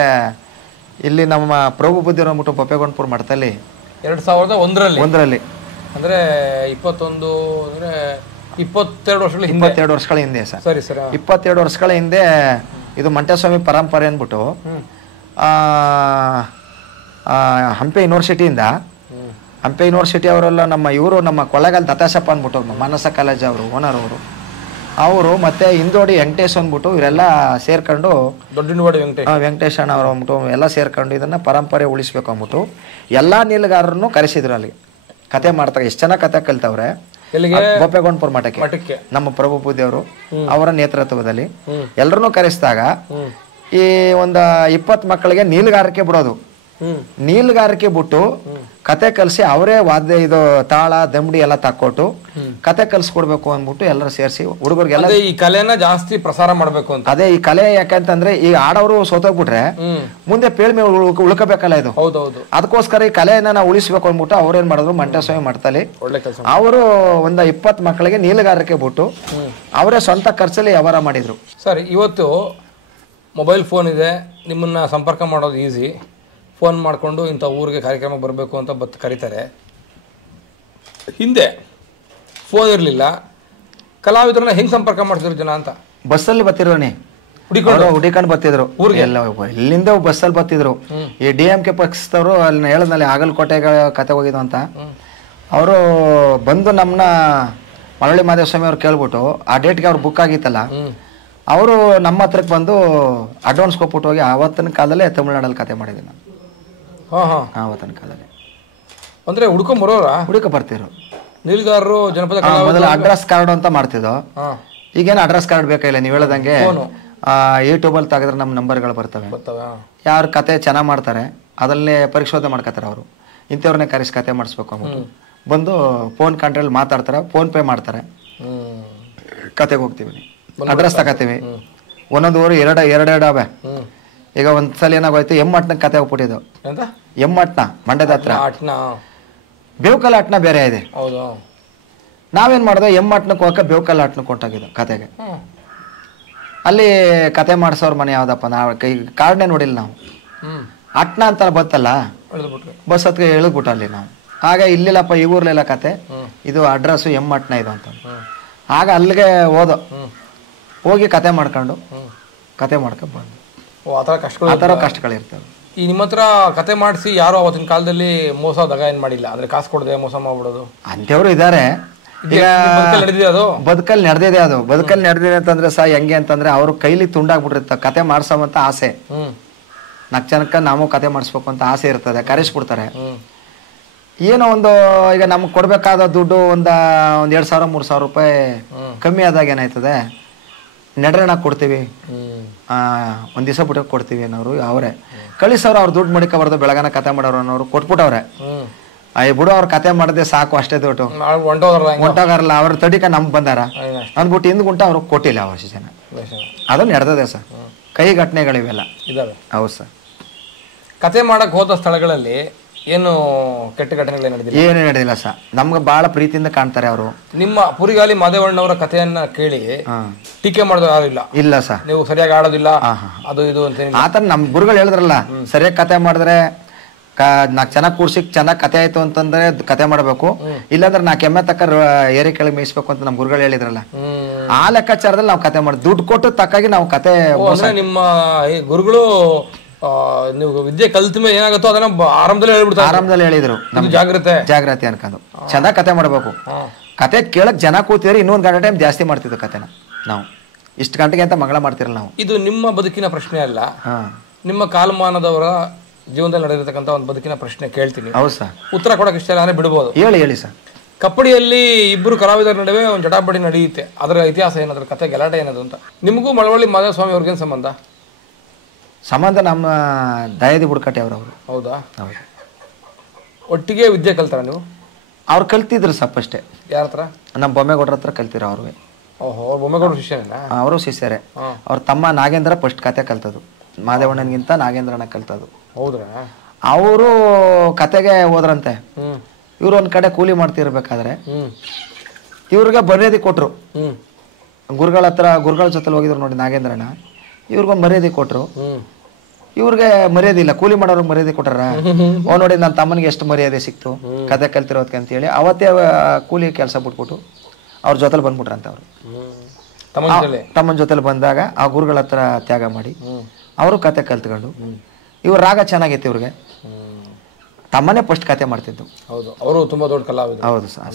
ಇಲ್ಲಿ ನಮ್ಮ ಪ್ರಭು ಬುದ್ಧಿರು ಅಂದ್ಬಿಟ್ಟು ಪಪ್ಪೆಗೊಂಡ್ಪುರ ಮಠದಲ್ಲಿ 2001ರಲ್ಲಿ ಅಂದರೆ 22 ಅಂದರೆ 22 ವರ್ಷಗಳ ಹಿಂದೆ ಸರ್. ಸರಿ ಸರ್. 22 ವರ್ಷಗಳ ಹಿಂದೆ ಇದು ಮಂಟೇಸ್ವಾಮಿ ಪರಂಪರೆ ಅಂದ್ಬಿಟ್ಟು ಹಂಪೆ ಯೂನಿವರ್ಸಿಟಿಯಿಂದ, ಹಂಪೆ ಯೂನಿವರ್ಸಿಟಿ ಅವರೆಲ್ಲ ನಮ್ಮ ಕೊಳ್ಳೇಗಾಲ ದತ್ತಾಶಪ್ಪ ಅಂದ್ಬಿಟ್ಟು ಮಾನಸ ಕಾಲೇಜ್ ಅವರು ಓನರ್ ಅವರು ಮತ್ತೆ ಹಿಂದೋಡಿ ವೆಂಕಟೇಶ್ ಅಂದ್ಬಿಟ್ಟು ಇವರೆಲ್ಲ ಸೇರ್ಕೊಂಡು, ವೆಂಕಟೇಶ್ ಅಣ್ಣ ಅವರು ಅಂದ್ಬಿಟ್ಟು ಎಲ್ಲ ಸೇರ್ಕೊಂಡು ಇದನ್ನ ಪರಂಪರೆ ಉಳಿಸ್ಬೇಕು ಅಂದ್ಬಿಟ್ಟು ಎಲ್ಲ ನೀಲಗಾರರನ್ನು ಕರೆಸಿದ್ರು. ಅಲ್ಲಿ ಕತೆ ಮಾಡ್ತಾರೆ. ಎಷ್ಟು ಜನ ಕತೆ ಕಲ್ತವ್ರೆ ಗೋಪೆಗೊಂಡ್ಪುರ ಮಠಕ್ಕೆ ನಮ್ಮ ಪ್ರಭು ಬುದ್ಧಿಯವರು ಅವರ ನೇತೃತ್ವದಲ್ಲಿ ಎಲ್ಲರನ್ನೂ ಕರೆಸಿದಾಗ ಈ ಒಂದು 20 ಮಕ್ಕಳಿಗೆ ನೀಲಗಾರಿಕೆ ಬಿಡೋದು. ನೀಲಗಾರಿಕೆ ಬಿಟ್ಟು ಕತೆ ಕಲಿಸಿ ಅವರೇ ವಾದ್ಯ ಇದು ತಾಳ ದಂಬಡಿ ಎಲ್ಲ ತಕ್ಕೊಟ್ಟು ಕತೆ ಕಲ್ಸ್ಕೊಡ್ಬೇಕು ಅಂದ್ಬಿಟ್ಟು ಎಲ್ಲರೂ ಸೇರಿಸಿ ಹುಡುಗರಿಗೆಲ್ಲ ಈ ಕಲೆನ ಜಾಸ್ತಿ ಪ್ರಸಾರ ಮಾಡ್ಬೇಕು ಅಂತ. ಅದೇ ಈ ಕಲೆ ಯಾಕಂತಂದ್ರೆ ಈ ಆಡೋರು ಸೋತೋಗ್ಬಿಟ್ರೆ ಮುಂದೆ ಪೇಳ್ಮೆ ಉಳ್ಕೋಬೇಕಲ್ಲ ಇದು. ಅದಕ್ಕೋಸ್ಕರ ಈ ಕಲೆಯನ್ನ ನಾವು ಉಳಿಸ್ಬೇಕು ಅಂದ್ಬಿಟ್ಟು ಅವ್ರೇನ್ ಮಾಡಿದ್ರು ಮಂಟೇಸ್ವಾಮಿ ಮಠದಲ್ಲಿ ಅವರು ಒಂದು 20 ಮಕ್ಕಳಿಗೆ ನೀಲಗಾರಿಕೆ ಬಿಟ್ಟು ಅವರೇ ಸ್ವಂತ ಖರ್ಚಲ್ಲಿ ವ್ಯವಹಾರ ಮಾಡಿದ್ರು. ಸರ್, ಇವತ್ತು ಮೊಬೈಲ್ ಫೋನ್ ಇದೆ, ನಿಮ್ಮನ್ನ ಸಂಪರ್ಕ ಮಾಡೋದು ಈಸಿ. ಫೋನ್ ಮಾಡಿಕೊಂಡು ಇಂಥ ಊರಿಗೆ ಕಾರ್ಯಕ್ರಮ ಬರಬೇಕು ಅಂತ ಕರೀತಾರೆ. ಹಿಂದೆ ಫೋನ್ ಇರಲಿಲ್ಲ, ಕಲಾವಿದರನ್ನ ಹೆಂಗೆ ಸಂಪರ್ಕ ಮಾಡ್ತಿದ್ರು ಜನ ಅಂತ? ಬಸ್ಸಲ್ಲಿ ಬರ್ತಿರೋನಿ ಹುಡಿಕೊಂಡು ಬರ್ತಿದ್ರು ಊರಿಗೆ. ಇಲ್ಲಿಂದ ಬಸ್ಸಲ್ಲಿ ಬರ್ತಿದ್ರು. ಈ DMK ಪಕ್ಷದವರು ಅಲ್ಲಿ ಹೇಳದ್ನಲ್ಲಿ ಆಗಲಕೋಟೆಗಳ ಕತೆ ಹೋಗಿದ್ದು ಅಂತ ಅವರು ಬಂದು ನಮ್ಮನ್ನ ಮಳವಳ್ಳಿ ಮಾದೇವಸ್ವಾಮಿ ಅವ್ರು ಕೇಳ್ಬಿಟ್ಟು ಆ ಡೇಟ್ಗೆ ಅವ್ರು ಬುಕ್ ಆಗಿತ್ತಲ್ಲ, ಅವರು ನಮ್ಮ ಹತ್ರಕ್ಕೆ ಬಂದು ಅಡ್ವಾನ್ಸ್ ಕೊಟ್ಬಿಟ್ಟು ಹೋಗಿ ಆವತ್ತಿನ ಕಾಲದಲ್ಲೇ ತಮಿಳ್ನಾಡಲ್ಲಿ ಕತೆ ಮಾಡಿದ್ದೀನಿ ನಾನು. ಆವತ್ತಿನ ಕಾಲದಲ್ಲಿ ಅಂದ್ರೆ ಹುಡುಕ ಬರ್ತಿದ್ರು ನೀಲ್ಗಾರರು ಜನಪದ ಮೊದಲು ಅಡ್ರೆಸ್ ಕಾರ್ಡ್ ಅಂತ ಮಾಡ್ತಿದ್ದೋ. ಈಗೇನು ಅಡ್ರೆಸ್ ಕಾರ್ಡ್ ಬೇಕಾಗಿಲ್ಲ. ನೀವು ಹೇಳದಂಗೆ ಯೂಟ್ಯೂಬಲ್ಲಿ ತೆಗೆದ್ರೆ ನಮ್ಮ ನಂಬರ್ಗಳು ಬರ್ತವೆ. ಯಾರು ಕತೆ ಚೆನ್ನಾಗಿ ಮಾಡ್ತಾರೆ ಅದಲ್ಲೇ ಪರಿಶೋಧನೆ ಮಾಡ್ಕೋತಾರೆ. ಅವರು ಇಂಥವ್ರನ್ನೇ ಕರೆಸಿ ಕತೆ ಮಾಡಿಸ್ಬೇಕು ಅಂದ್ಬಿಟ್ಟು ಬಂದು ಫೋನ್ ಕಾಂಟ್ರಲ್ಲಿ ಮಾತಾಡ್ತಾರೆ, ಫೋನ್ ಪೇ ಮಾಡ್ತಾರೆ, ಕತೆಗೆ ಹೋಗ್ತೀವಿ, ಅಡ್ರೆಸ್ ತಗೋತೀವಿ. ಒಂದೊಂದು ಊರು ಎರಡು ಅವೆ. ಈಗ ಒಂದ್ಸಲ ಏನಾಗೋಯ್ತು, ಎಮ್ಮಟ್ನ ಕತೆ ಹೋಗ್ಬಿಟ್ಟಿದ್ದು. ಎಮ್ಮಟ್ನ ಮಂಡ್ಯದ ಹತ್ರ, ಬೇವ್ಕಲ್ ಆಟ್ನ ಬೇರೆ ಇದೆ. ನಾವೇನ್ ಮಾಡ್ದೆ, ಎಮ್ಮಟ್ನಕ್ಕೆ ಹೋಗಕ್ಕೆ ಬೇವ್ಕಲ್ ಆಟ್ನಕ್ಕೆ ಹೊಂಟೋಗಿದ್ದು ಕತೆಗೆ. ಅಲ್ಲಿ ಕತೆ ಮಾಡ್ಸೋರ್ ಮನೆ ಯಾವ್ದಪ್ಪ, ನಾವು ಕಾರ್ಡ್ನೇ ನೋಡಿಲ್ಲ ನಾವು. ಅಟ್ನ ಅಂತ ಬತ್ತಲ್ಲ, ಬಸ್ ಹತ್ಗೆ ಇಳಿದ್ಬಿಟ್ಟು ಅಲ್ಲಿ ನಾವು. ಆಗ ಇಲ್ಲಿಲ್ಲಪ್ಪ, ಈ ಊರ್ಲಿಲ್ಲ ಕತೆ, ಇದು ಅಡ್ರೆಸ್ಸು ಎಮ್ಮಟ್ನ ಇದು ಅಂತ. ಆಗ ಅಲ್ಲಿಗೆ ಹೋಗಿ ಕತೆ ಮಾಡ್ಕೊಂಡು ಬಂದು ಆ ಥರ ಕಷ್ಟಗಳಿರ್ತವೆ. ಈ ನಿಮ್ಮ ಹತ್ರ ಕತೆ ಮಾಡಿಸಿ ಯಾರು ಅವತ್ತಿನ ಕಾಲದಲ್ಲಿ ಮೋಸ ದಗ ಏನ್ ಮಾಡಿಲ್ಲ, ಅಂದ್ರೆ ಕಾಸು ಕೊಡದೆ ಮೋಸ ಮಾಡ್ಬಿಡೋದು ಅಂತವ್ರು ಇದಾರೆ. ಈಗ ಬದುಕಲ್ಲಿ ನಡೆದಿದೆ ಅದು. ಬದುಕಲ್ಲಿ ನಡೆದಿದೆ ಅಂತಂದ್ರೆ ಹೆಂಗೆ ಅಂತಂದ್ರೆ ಅವ್ರ ಕೈಲಿ ತುಂಡಾಗ್ಬಿಟ್ಟಿರ್ತ ಕತೆ ಮಾಡ್ಸೋವಂತ ಆಸೆ. 4 ಜನಕ್ಕೆ ನಾವು ಕತೆ ಮಾಡಿಸ್ಬೇಕು ಅಂತ ಆಸೆ ಇರ್ತದೆ, ಕರೆಸ್ಬಿಡ್ತಾರೆ. ಏನೋ ಒಂದು ಈಗ ನಮ್ಗೆ ಕೊಡ್ಬೇಕಾದ ದುಡ್ಡು ಒಂದು 2,000 3,000 ರೂಪಾಯಿ ಕಮ್ಮಿ ಆದಾಗ ಏನಾಯ್ತದೆ, ನೆಡ್ರಣ ಕೊಡ್ತೀವಿ, ಒಂದ್ ದಿವಸ ಬಿಟ್ಟು ಕೊಡ್ತೀವಿ ಅನ್ನೋರು ಅವರೇ ಕಳಿಸೋರು. ಅವ್ರು ದುಡ್ಡು ಮಡಿಕಬಾರ್ದು, ಬೆಳಗನ ಕತೆ ಮಾಡೋರು ಅನ್ನೋರು ಕೊಟ್ಬಿಟ್ಟವ್ರೆ. ಬಿಡು ಅವ್ರ ಕತೆ ಮಾಡದೆ ಸಾಕು, ಅಷ್ಟೇ ದುಡ್ಡು ಹೊಂಟೋಗಾರಲ್ಲ, ಅವ್ರ ತಡಿಕ ನಮ್ಗೆ ಬಂದಾರ ಅಂದ್ಬಿಟ್ಟು ಹಿಂದ್ಗುಂಟ ಅವ್ರಿಗೆ ಕೊಟ್ಟಿಲ್ಲ ಅವಷ್ಟು ಜನ. ಅದು ನಡೆದದೆ ಸರ್, ಕೈ ಘಟನೆಗಳಿವೆಲ್ಲ ಇದಾವೆ. ಹೌದು ಸರ್. ಕತೆ ಮಾಡಕ್ ಹೋದ ಸ್ಥಳಗಳಲ್ಲಿ ಏನು ಕೆಟ್ಟ ಘಟನೆಗಳು ನಡೆದಿಲ್ಲ? ಏನು ನಡೆದಿಲ್ಲ ಸರ್, ನಮ್ಗೆ ಬಹಳ ಪ್ರೀತಿಯಿಂದ ಕಾಣ್ತಾರೆ ಅವರು. ನಿಮ್ಮ ಪುರಿಗಾಲಿ ಮಾದೇವಣ್ಣವರ ಕಥೆಯನ್ನ ಕೇಳಿ ಟೀಕೆ ಮಾಡಿದ್ರು ಯಾರು ಇಲ್ಲ? ಇಲ್ಲ ಸರ್, ನೀವು ಸರಿಯಾಗಿ ಆಡೋದಿಲ್ಲ ಅದು ಇದು ಅಂತ ಆತರ ನಮ್ ಗುರುಗಳು ಹೇಳಿದ್ರಲ್ಲ, ಸರಿಯಾಗಿ ಕತೆ ಮಾಡಿದ್ರೆ 4 ಚೆನ್ನಾಗಿ ಕೂರ್ಸಿ ಚೆನ್ನಾಗಿ ಕತೆ ಆಯ್ತು ಅಂತಂದ್ರೆ ಕತೆ ಮಾಡ್ಬೇಕು, ಇಲ್ಲಾಂದ್ರೆ 4 ಎಮ್ಮೆ ತಕ್ಕ ಏರಿ ಕೆಳಗೆ ಮೇಯಿಸ್ಬೇಕು ಅಂತ ನಮ್ ಗುರುಗಳು ಹೇಳಿದ್ರಲ್ಲ. ಆ ಲೆಕ್ಕಾಚಾರದಲ್ಲಿ ನಾವು ಕತೆ ಮಾಡಿ ದುಡ್ಡು ಕೊಟ್ಟು ತಕ್ಕಾಗಿ ನಾವು ಕತೆ. ನಿಮ್ಮ ಗುರುಗಳು ನೀವು ವಿದ್ಯೆ ಕಲ್ತ ಮೇಲೆ ಏನಾಗುತ್ತೋ ಅದನ್ನ ಆರಂಭದಲ್ಲಿ ಹೇಳಿದ್ರು, ಜಾಗ್ರತೆ ಅನ್ಕೊಂಡು ಚೆನ್ನಾಗಿ ಕತೆ ಮಾಡ್ಬೇಕು. ಕತೆ ಕೇಳಕ್ ಜನ ಕೂತಿದ್ರೆ ಇನ್ನೊಂದು ಗಂಟೆ ಟೈಮ್ ಜಾಸ್ತಿ ಮಾಡ್ತಿದ್ವಿ ಕತೆನ. ನಾವು ಇಷ್ಟು ಗಂಟೆಗೆ ಅಂತ ಮಂಗಳ ಮಾಡ್ತಿರಲ್ಲ ನಾವು. ಇದು ನಿಮ್ಮ ಬದುಕಿನ ಪ್ರಶ್ನೆ ಅಲ್ಲ, ನಿಮ್ಮ ಕಾಲಮಾನದವರ ಜೀವನದಲ್ಲಿ ನಡೆದಿರ್ತಕ್ಕಂಥ ಒಂದು ಬದುಕಿನ ಪ್ರಶ್ನೆ ಕೇಳ್ತೀನಿ. ಹೌದು ಸರ್. ಉತ್ತರ ಕೊಡಕ್ಕೆ ಇಷ್ಟ ಇಲ್ಲ ಅಂದ್ರೆ ಬಿಡ್ಬೋದು. ಹೇಳಿ ಸರ್. ಕಪ್ಪಡಿಯಲ್ಲಿ ಇಬ್ಬರು ಕಲಾವಿದರ ನಡುವೆ ಒಂದು ಜಟಾಪಟಿ ನಡೆಯುತ್ತೆ, ಅದರ ಇತಿಹಾಸ ಏನದ್ರ ಕತೆ ಗಲಾಟೆ ಏನದು ಅಂತ. ನಿಮಗೂ ಮಳವಳ್ಳಿ ಮಾದೇವಸ್ವಾಮಿ ಅವ್ರಿಗೇನು ಸಂಬಂಧ? ಸಂಬಂಧ ನಮ್ಮ ದಯದಿ ಬುಡ್ಕಟ್ಟೆ ಅವರು. ಹೌದಾ? ಹೌದು. ಒಟ್ಟಿಗೆ ವಿದ್ಯೆ ಕಲ್ತಾರ ನೀವು? ಅವ್ರು ಕಲ್ತಿದ್ರು ಅಷ್ಟೇ. ಯಾರ ಹತ್ರ? ನಮ್ಮ ಬೊಮ್ಮೆಗೌಡ್ರ ಹತ್ರ ಕಲ್ತಿರು ಅವ್ರಿಗೆ. ಓಹೋ, ಬೊಮ್ಮೆಗೌಡ್ರ ಶಿಷ್ಯನೇನಾ? ಅವರು ಶಿಷ್ಯರೇ. ಅವ್ರ ತಮ್ಮ ನಾಗೇಂದ್ರ ಫಸ್ಟ್ ಕತೆ ಕಲ್ತದ್ದು, ಮಾದೇವಣ್ಣನಿಗಿಂತ ನಾಗೇಂದ್ರನ ಕಲ್ತದ್ದು. ಹೌದ್ರಾ? ಅವರು ಕತೆಗೆ ಹೋದ್ರಂತೆ. ಇವ್ರು ಒಂದ್ ಕಡೆ ಕೂಲಿ ಮಾಡ್ತಿರ್ಬೇಕಾದ್ರೆ ಇವ್ರಿಗೆ ಮರ್ಯಾದೆ ಕೊಟ್ರು. ಗುರುಗಳ ಹತ್ರ ಗುರುಗಳ ಜೊತೆ ಹೋಗಿದ್ರು ನೋಡಿ ನಾಗೇಂದ್ರನ, ಇವ್ರಿಗೊಂದು ಮರ್ಯಾದೆ ಕೊಟ್ರು. ಇವ್ರಿಗೆ ಮರ್ಯಾದೆ ಇಲ್ಲ, ಕೂಲಿ ಮಾಡೋರ್ಗೆ ಮರ್ಯಾದೆ ಕೊಟ್ಟಾರ. ನೋಡಿ ನನ್ನ ತಮ್ಮನಿಗೆ ಎಷ್ಟು ಮರ್ಯಾದೆ ಸಿಕ್ತು ಕತೆ ಕಲ್ತಿರೋದಕ್ಕೆ ಅಂತೇಳಿ ಅವತ್ತೇ ಕೂಲಿ ಕೆಲಸ ಬಿಟ್ಬಿಟ್ಟು ಅವ್ರ ಜೊತೆಲಿ ಬಂದ್ಬಿಟ್ರಂತ. ಅವ್ರು ತಮ್ಮನ ಜೊತೆಲಿ ಬಂದಾಗ ಆ ಗುರುಗಳ ಹತ್ರ ತ್ಯಾಗ ಮಾಡಿ ಅವರು ಕತೆ ಕಲ್ತ್ಕೊಂಡು ಇವ್ರ ರಾಗ ಚೆನ್ನಾಗೈತಿ. ಇವ್ರಿಗೆ ತಮ್ಮನೇ ಫಸ್ಟ್ ಕತೆ ಮಾಡ್ತಿದ್ದು. ಹೌದು, ಅವರು ತುಂಬಾ ದೊಡ್ಡ ಕಲಾವಿದರು. ಹೌದು ಸರ್.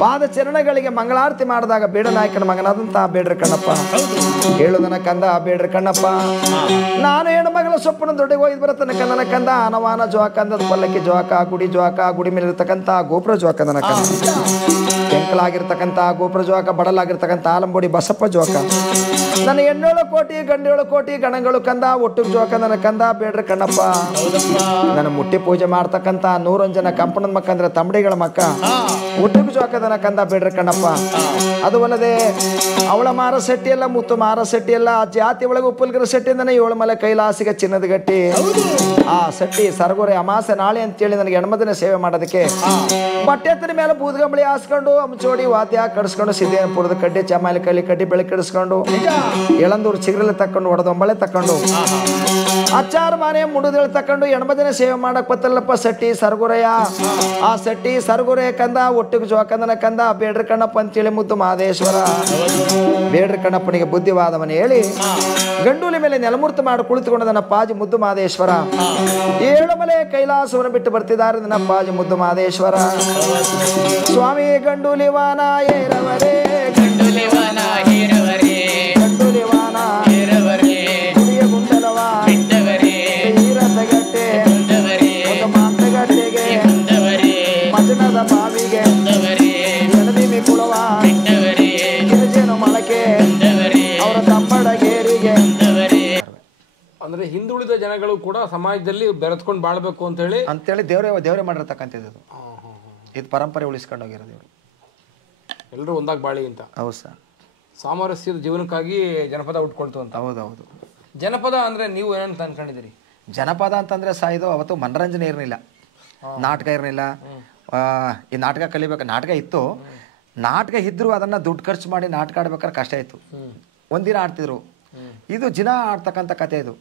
ಪಾದಚರಣಗಳಿಗೆ ಮಂಗಳಾರತಿ ಮಾಡಿದಾಗ ಬೇಡ ನಾಯಕನ ಮಗನಾದಂತ ಬೇಡ್ರ ಕಣ್ಣಪ್ಪ ಹೇಳುದನ ಕಂದ ಬೇಡ್ರ ಕಣ್ಣಪ್ಪ, ನಾನು ಹೆಣ್ಣು ಮಗಳ ಸೊಪ್ಪನ ದೊಡ್ಡಗೆ ಹೋಯ್ದು ಬರತನ ಕಂದನ ಕಂದ ಅನವಾನ ಜೋಕ ಅಂದದ ಪಲ್ಲಕ್ಕಿ ಜೋಕ ಗುಡಿ ಮೇಲೆ ಇರ್ತಕ್ಕಂಥ ಗೋಪುರ ಜೋಕ ನನ್ನ ಕಂದ, ಕೆಂಕಲಾಗಿರ್ತಕ್ಕಂಥ ಗೋಪುರ ಜೋಕ, ಬಡಲಾಗಿರ್ತಕ್ಕಂಥ ಆಲಂಬೋಡಿ ಬಸಪ್ಪ ಜೋಕ, ನನ್ನ 8 ಕೋಟಿ ಗಂಡು 7 ಕೋಟಿ ಗಣಗಳು ಕಂದ ಒಟ್ಟು ಜೋಕ ನನ್ನ ಕಂದ ಬೇಡ್ರ ಕಣ್ಣಪ್ಪ, ನನ್ನ ಮುಟ್ಟಿ ಪೂಜೆ ಮಾಡ್ತಕ್ಕಂಥ 100 ಜನ ಕಂಪಣದ ಮಕ್ಕ ಅಂದ್ರೆ ತಮ್ಮಡಿಗಳ ಮಕ್ಕ ಒಟ್ಟಿಗೆ ಜೋಕದನ ಕಂದ ಬೇಡ್ರ ಕಣ್ಣಪ್ಪ. ಅದು ಅಲ್ಲದೆ ಅವಳ ಮಾರ ಸೆಟ್ಟಿ ಎಲ್ಲ ಮುತ್ತು ಮಾರ ಸೆಟ್ಟಿ ಎಲ್ಲ ಜಾತಿ ಒಳಗೆ ಉಪ್ಪಲ್ಗಿರ ಸೆಟ್ಟಿಂದನೇ 7 ಮಲೆ ಕೈಲಾಸಿಗೆ ಚಿನ್ನದ ಗಟ್ಟಿ ಆ ಸೆಟ್ಟಿ ಸರಗುರೆ ಅಮಾಸೆ ನಾಳೆ ಅಂತೇಳಿ ನನಗೆ ಹೆಣ್ಮದನೆ ಸೇವೆ ಮಾಡೋದಕ್ಕೆ ಬಟ್ಟೆತ್ತಿನ ಮೇಲೆ ಬೂದ್ಗಂಬಳಿ ಹಾಸ್ಕೊಂಡು ಅಮಚೋಡಿ ವಾದ್ಯ ಕಡಿಸ್ಕೊಂಡು ಸಿದ್ದೇನಪುರದ ಕಡ್ಡಿ ಚಮಾಲಿ ಕಳ್ಳಿ ಕಡ್ಡಿ ಬೆಳಗ್ಗೆ ಕಡಿಸ್ಕೊಂಡು ಎಳಂದೂರು ಚಿಗ್ರಲ್ಲಿ ತಕೊಂಡು ಒಡದೊಂಬಳೆ ತಕೊಂಡು ಅಚ್ಚಾರ ಮಾನೆ ಮುಡುದೇಳು ತಕೊಂಡು ಹೆಣ್ಮದನೆ ಸೇವೆ ಮಾಡಕ್ ಬತ್ತಲ್ಲಪ್ಪ ಸೆಟ್ಟಿ ಸರಗುರೆಯ. ಆ ಸೆಟ್ಟಿ ಸರಗುರೆ ಕಂದ ಒಟ್ಟಿಗೆ ಜೋಕಂದನ ಕಂದ ಬೇಡ್ರ ಕಣ್ಣಪ್ಪ ಅಂತೇಳಿ ಮುದ್ದು ಮಹದೇಶ್ವರ. ಬೇಡ್ರ ಕಣ್ಣಪ್ಪನಿಗೆ ಬುದ್ಧಿವಾದವನ್ನ ಹೇಳಿ ಗಂಡೂಲಿ ಮೇಲೆ ನೆಲಮೂರ್ತಿ ಮಾಡಿ ಕುಳಿತುಕೊಂಡು ನನ್ನ ಪಾಜಿ ಮುದ್ದು ಮಹದೇಶ್ವರ 7 ಮಲೆ ಕೈಲಾಸವನ್ನು ಬಿಟ್ಟು ಬರ್ತಿದ್ದಾರೆ ನನ್ನ ಪಾಜಿ ಮುದ್ದು ಮಹದೇಶ್ವರ. ಸ್ವಾಮಿ ಗಂಡೂಲಿವಾನ ಏರವರೇ ಗಂಡೂಲಿವಾನ ಏರವರೇ ಗಂಡೂಲಿವಾನ ಏರವರೇ ಗುಡಿಯ ಗುಂಡಲವ ಬಿಟ್ಟವರೇ ಈರಸಗಟ್ಟೆ ಬಿಟ್ಟವರೇ ಒಂದು ಮಾತಗಟ್ಟೆಗೆ ಬಿಟ್ಟವರೇ ಮಜನದ ಬಾವಿಗೆ ಬಿಟ್ಟವರೇ ಎಡದಿಮಿ ಕುಳವ ಬಿಟ್ಟವರೇ ಗಿರಿಜೇನು ಮಳಕೆ ಬಿಟ್ಟವರೇ ಅವರ ತಮ್ಮಡಗೇರಿಗೆ ಬಿಟ್ಟವರೇ ಹಿಂದುಳಿದ ಜನಗಳು ಕೂಡ ಸಮಾಜದಲ್ಲಿ ಬೆರೆತ್ಕೊಂಡು ಬಾಳ್ಬೇಕು ಅಂತೇಳಿ ದೇವರೇ ಮಾಡಿರ್ತಕ್ಕಂಥದ್ದು ಇದು ಪರಂಪರೆ ಉಳಿಸ್ಕೊಂಡು ಹೋಗಿರೋದು ಇವರು ಎಲ್ಲರೂ ಒಂದಾಗಿ ಬಾಳಿ ಅಂತ. ಹೌದು ಸರ್. ಸಾಮರಸ್ಯದ ಜೀವನಕ್ಕಾಗಿ ಜನಪದ ಉಟ್ಕೊಳ್ತು ಅಂತ. ಹೌದೌದು. ಜನಪದ ಅಂದ್ರೆ ನೀವು ಏನಂತ ಅನ್ಕೊಂಡಿದ್ದೀರಿ? ಜನಪದ ಅಂತಂದ್ರೆ ಇದು ಅವತ್ತು ಮನರಂಜನೆ ಇರಲಿಲ್ಲ, ನಾಟಕ ಇರಲಿಲ್ಲ. ಈ ನಾಟಕ ಕಲಿಬೇಕು, ನಾಟಕ ಇತ್ತು, ನಾಟಕ ಇದ್ರು ಅದನ್ನ ದುಡ್ಡು ಖರ್ಚು ಮಾಡಿ ನಾಟಕ ಆಡ್ಬೇಕಾದ್ರೆ ಕಷ್ಟ ಇತ್ತು. ಒಂದಿನ ಆಡ್ತಿದ್ರು. ಇದು ದಿನ ಆಡ್ತಕ್ಕಂಥ ಕತೆ. ಇದು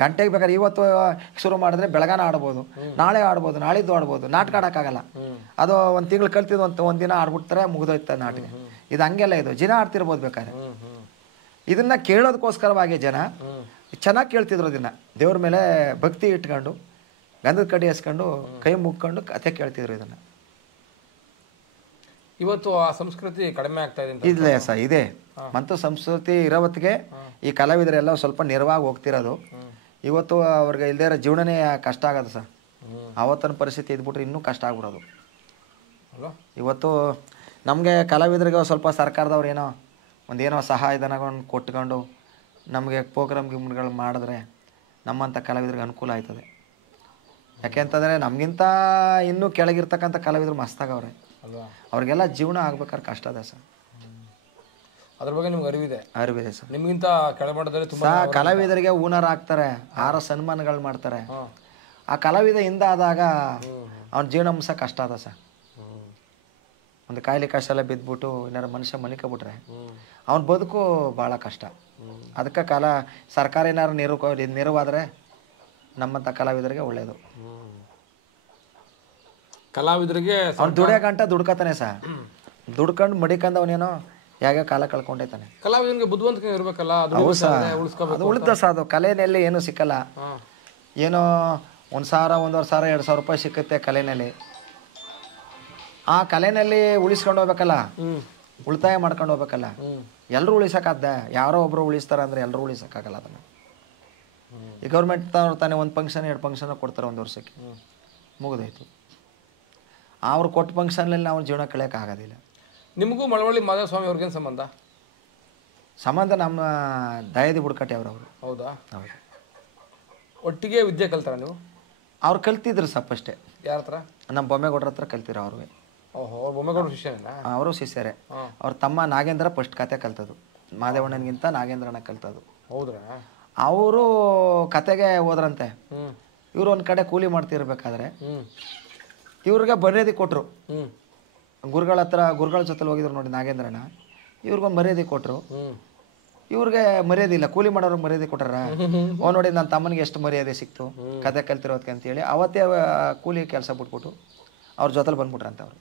ಗಂಟೆಗೆ ಬೇಕಾದ್ರೆ ಇವತ್ತು ಶುರು ಮಾಡಿದ್ರೆ ಬೆಳಗಾನ ಆಡ್ಬೋದು, ನಾಳೆ ಆಡ್ಬೋದು, ನಾಳಿದ್ದು ಆಡ್ಬೋದು. ನಾಟಕ ಆಡೋಕ್ಕಾಗಲ್ಲ. ಅದು ಒಂದು ತಿಂಗಳು ಕಲ್ತಿದ್ದು ಒಂದಿನ ಆಡ್ಬಿಡ್ತಾರೆ, ಮುಗಿದೋಯ್ತ ನಾಟಕ. ಇದು ಹಂಗೆಲ್ಲ, ಇದು ದಿನ ಆಡ್ತಿರ್ಬೋದು ಬೇಕಾದ್ರೆ. ಇದನ್ನ ಕೇಳೋದಕ್ಕೋಸ್ಕರವಾಗಿ ಜನ ಚೆನ್ನಾಗಿ ಕೇಳ್ತಿದ್ರು. ಇದನ್ನ ದೇವ್ರ ಮೇಲೆ ಭಕ್ತಿ ಇಟ್ಕೊಂಡು ಗಂಧದ ಕಡ್ಡಿ ಹಸ್ಕೊಂಡು ಕೈ ಮುಗ್ಕೊಂಡು ಕತೆ ಕೇಳ್ತಿದ್ರು. ಇದನ್ನ ಇವತ್ತು ಆ ಸಂಸ್ಕೃತಿ ಕಡಿಮೆ ಆಗ್ತಾ ಇದೆ. ಇಲ್ಲ ಸರ್, ಇದೆ. ಮತ್ತು ಸಂಸ್ಕೃತಿ ಇರೋವತ್ತಿಗೆ ಈ ಕಲಾವಿದರೆಲ್ಲ ಸ್ವಲ್ಪ ನೆರವಾಗಿ ಹೋಗ್ತಿರೋದು. ಇವತ್ತು ಅವ್ರಿಗೆ ಇಲ್ಲದೇ ಇರೋ ಜೀವನನೇ ಕಷ್ಟ ಆಗೋದು ಸರ್. ಆವತ್ತಿನ ಪರಿಸ್ಥಿತಿ ಇದ್ಬಿಟ್ರೆ ಇನ್ನೂ ಕಷ್ಟ ಆಗ್ಬಿಡೋದು. ಇವತ್ತು ನಮಗೆ ಕಲಾವಿದರಿಗೆ ಸ್ವಲ್ಪ ಸರ್ಕಾರದವ್ರು ಒಂದೇನೋ ಸಹಾಯಧನಗಳನ್ನು ಕೊಟ್ಕೊಂಡು ನಮಗೆ ಪ್ರೋಗ್ರಾಮ್ ಗಿಮ್ಗಳು ಮಾಡಿದ್ರೆ ನಮ್ಮಂಥ ಕಲಾವಿದರಿಗೆ ಅನುಕೂಲ ಆಯ್ತದೆ. ಯಾಕೆಂತಂದರೆ ನಮಗಿಂತ ಇನ್ನೂ ಕೆಳಗಿರ್ತಕ್ಕಂಥ ಕಲಾವಿದರು ಮಸ್ತಾಗವ್ರೆ. ಅವ್ರಿಗೆಲ್ಲ ಜೀವನ ಆಗ್ಬೇಕಾದ್ರೆ ಕಷ್ಟ ಅದ ಸರ್. ಅದ್ರ ಬಗ್ಗೆ ನಿಮ್ಗೆ ಅರಿವಿದೆ ಸರ್. ನಿಮ್ಗಿಂತ ಕೆಳಮಟ್ಟದಲ್ಲಿ ತುಂಬ ಕಲಾವಿದರಿಗೆ ಹೂನರ್ ಹಾಕ್ತಾರೆ, 6 ಸನ್ಮಾನಗಳು ಮಾಡ್ತಾರೆ. ಆ ಕಲಾವಿದ ಹಿಂದ ಆದಾಗ ಅವ್ನ ಜೀವನಾಂಶ ಕಷ್ಟ ಅದ ಸರ್. ಒಂದು ಕಾಯಿಲೆ ಕಷ್ಟ ಎಲ್ಲ ಬಿದ್ದುಬಿಟ್ಟು ಏನಾರು ಮನುಷ್ಯ ಮಲಿಕೊಬಿಟ್ರೆ ಅವ್ನ ಬದುಕು ಭಾಳ ಕಷ್ಟ. ಅದಕ್ಕೆ ಸರ್ಕಾರ ಏನಾರು ನೆರವಾದರೆ ನಮ್ಮಂಥ ಕಲಾವಿದರಿಗೆ ಒಳ್ಳೆಯದು. ಕಲಾವಿದರಿಗೆ ಅವ್ನು ದುಡಿಯೋ ಗಂಟ ದುಡ್ಕತಾನೆ ಸರ್. ದುಡ್ಕೊಂಡು ಮಡಿಕಂಡು ಅವನೇನೋ ಯಾಗ ಕಾಲ ಕಳ್ಕೊಂಡೈತಾನೆ. ಕಲಾವಿದನಿಗೆ ಬುದ್ಧಿವಂತಿಕೆ ಇರಬೇಕಲ್ಲ, ಅದು ಉಳಿದ ಸರ್. ಅದು ಕಲೆಯಲ್ಲಿ ಏನೂ ಸಿಕ್ಕಲ್ಲ. ಏನೋ 1,000, 1,500, 2,000 ರೂಪಾಯಿ ಸಿಕ್ಕುತ್ತೆ ಕಲೆಯಲ್ಲಿ. ಆ ಕಲೆಯಲ್ಲಿ ಉಳಿಸ್ಕೊಂಡು ಹೋಗ್ಬೇಕಲ್ಲ, ಉಳಿತಾಯ ಮಾಡ್ಕೊಂಡು ಹೋಗ್ಬೇಕಲ್ಲ. ಎಲ್ಲರೂ ಉಳಿಸೋಕ್ಕಾದ್ದ? ಯಾರೋ ಒಬ್ರು ಉಳಿಸ್ತಾರೆ ಅಂದರೆ ಎಲ್ಲರೂ ಉಳಿಸೋಕ್ಕಾಗಲ್ಲ ಅದನ್ನು. ಈ ಗೌರ್ಮೆಂಟ್ ತಾನೆ 1 ಫಂಕ್ಷನ್ 2 ಫಂಕ್ಷನ್ ಕೊಡ್ತಾರೆ 1 ವರ್ಷಕ್ಕೆ, ಮುಗಿದೋಯ್ತು. ಅವ್ರು ಕೊಟ್ಟ ಫಂಕ್ಷನ್ನಲ್ಲಿ ನಾವು ಜೀವನ ಕಳೆಯೋಕ್ಕಾಗೋದಿಲ್ಲ. ನಿಮಗೂ ಮಳವಳ್ಳಿ ಮಾಧವಸ್ವಾಮಿ ಅವ್ರಿಗೇನು ಸಂಬಂಧ? ನಮ್ಮ ದಯದಿ ಬುಡಕಟ್ಟೆ ಅವರು. ಹೌದಾ? ಹೌದು. ಒಟ್ಟಿಗೆ ವಿದ್ಯೆ ಕಲ್ತಾರ ನೀವು? ಅವ್ರು ಕಲ್ತಿದ್ರು ಸಪ್ ಅಷ್ಟೇ. ಯಾರ ಹತ್ರ? ನಮ್ಮ ಬೊಮ್ಮೇಗೌಡ್ರ ಹತ್ರ ಕಲ್ತಿರೋ ಅವ್ರಿಗೆ. ಓಹೋ, ಬೊಮ್ಮೇಗೌಡ್ರ ಶಿಷ್ಯನೇನಾ? ಅವರು ಶಿಷ್ಯರೇ. ಅವ್ರ ತಮ್ಮ ನಾಗೇಂದ್ರ ಫಸ್ಟ್ ಕತೆ ಕಲ್ತದ್ದು, ಮಾದೇವಣ್ಣನಿಗಿಂತ ನಾಗೇಂದ್ರನ ಕಲ್ತದ್ದು. ಹೌದ್ರಾ? ಅವರು ಕತೆಗೆ ಹೋದ್ರಂತೆ. ಇವ್ರು ಒಂದು ಕಡೆ ಕೂಲಿ ಮಾಡ್ತಿರ್ಬೇಕಾದ್ರೆ ಇವ್ರಿಗೆ ಮರ್ಯಾದೆ ಕೊಟ್ಟರು. ಗುರುಗಳ ಜೊತೆಲಿ ಹೋಗಿದ್ರು ನೋಡಿ ನಾಗೇಂದ್ರನ. ಇವ್ರಿಗೊಂದು ಮರ್ಯಾದೆ ಕೊಟ್ಟರು. ಇವ್ರಿಗೆ ಮರ್ಯಾದೆ ಇಲ್ಲ, ಕೂಲಿ ಮಾಡೋರ್ಗೆ ಮರ್ಯಾದೆ ಕೊಟ್ಟಾರ. ನೋಡಿ ನನ್ನ ತಮ್ಮನಿಗೆ ಎಷ್ಟು ಮರ್ಯಾದೆ ಸಿಕ್ತು ಕತೆ ಕಲ್ತಿರೋದಕ್ಕೆ ಅಂತೇಳಿ ಅವತ್ತೇ ಕೂಲಿ ಕೆಲಸ ಬಿಟ್ಬಿಟ್ಟು ಅವ್ರ ಜೊತೆಲಿ ಬಂದ್ಬಿಟ್ರಂತೆ. ಅವರು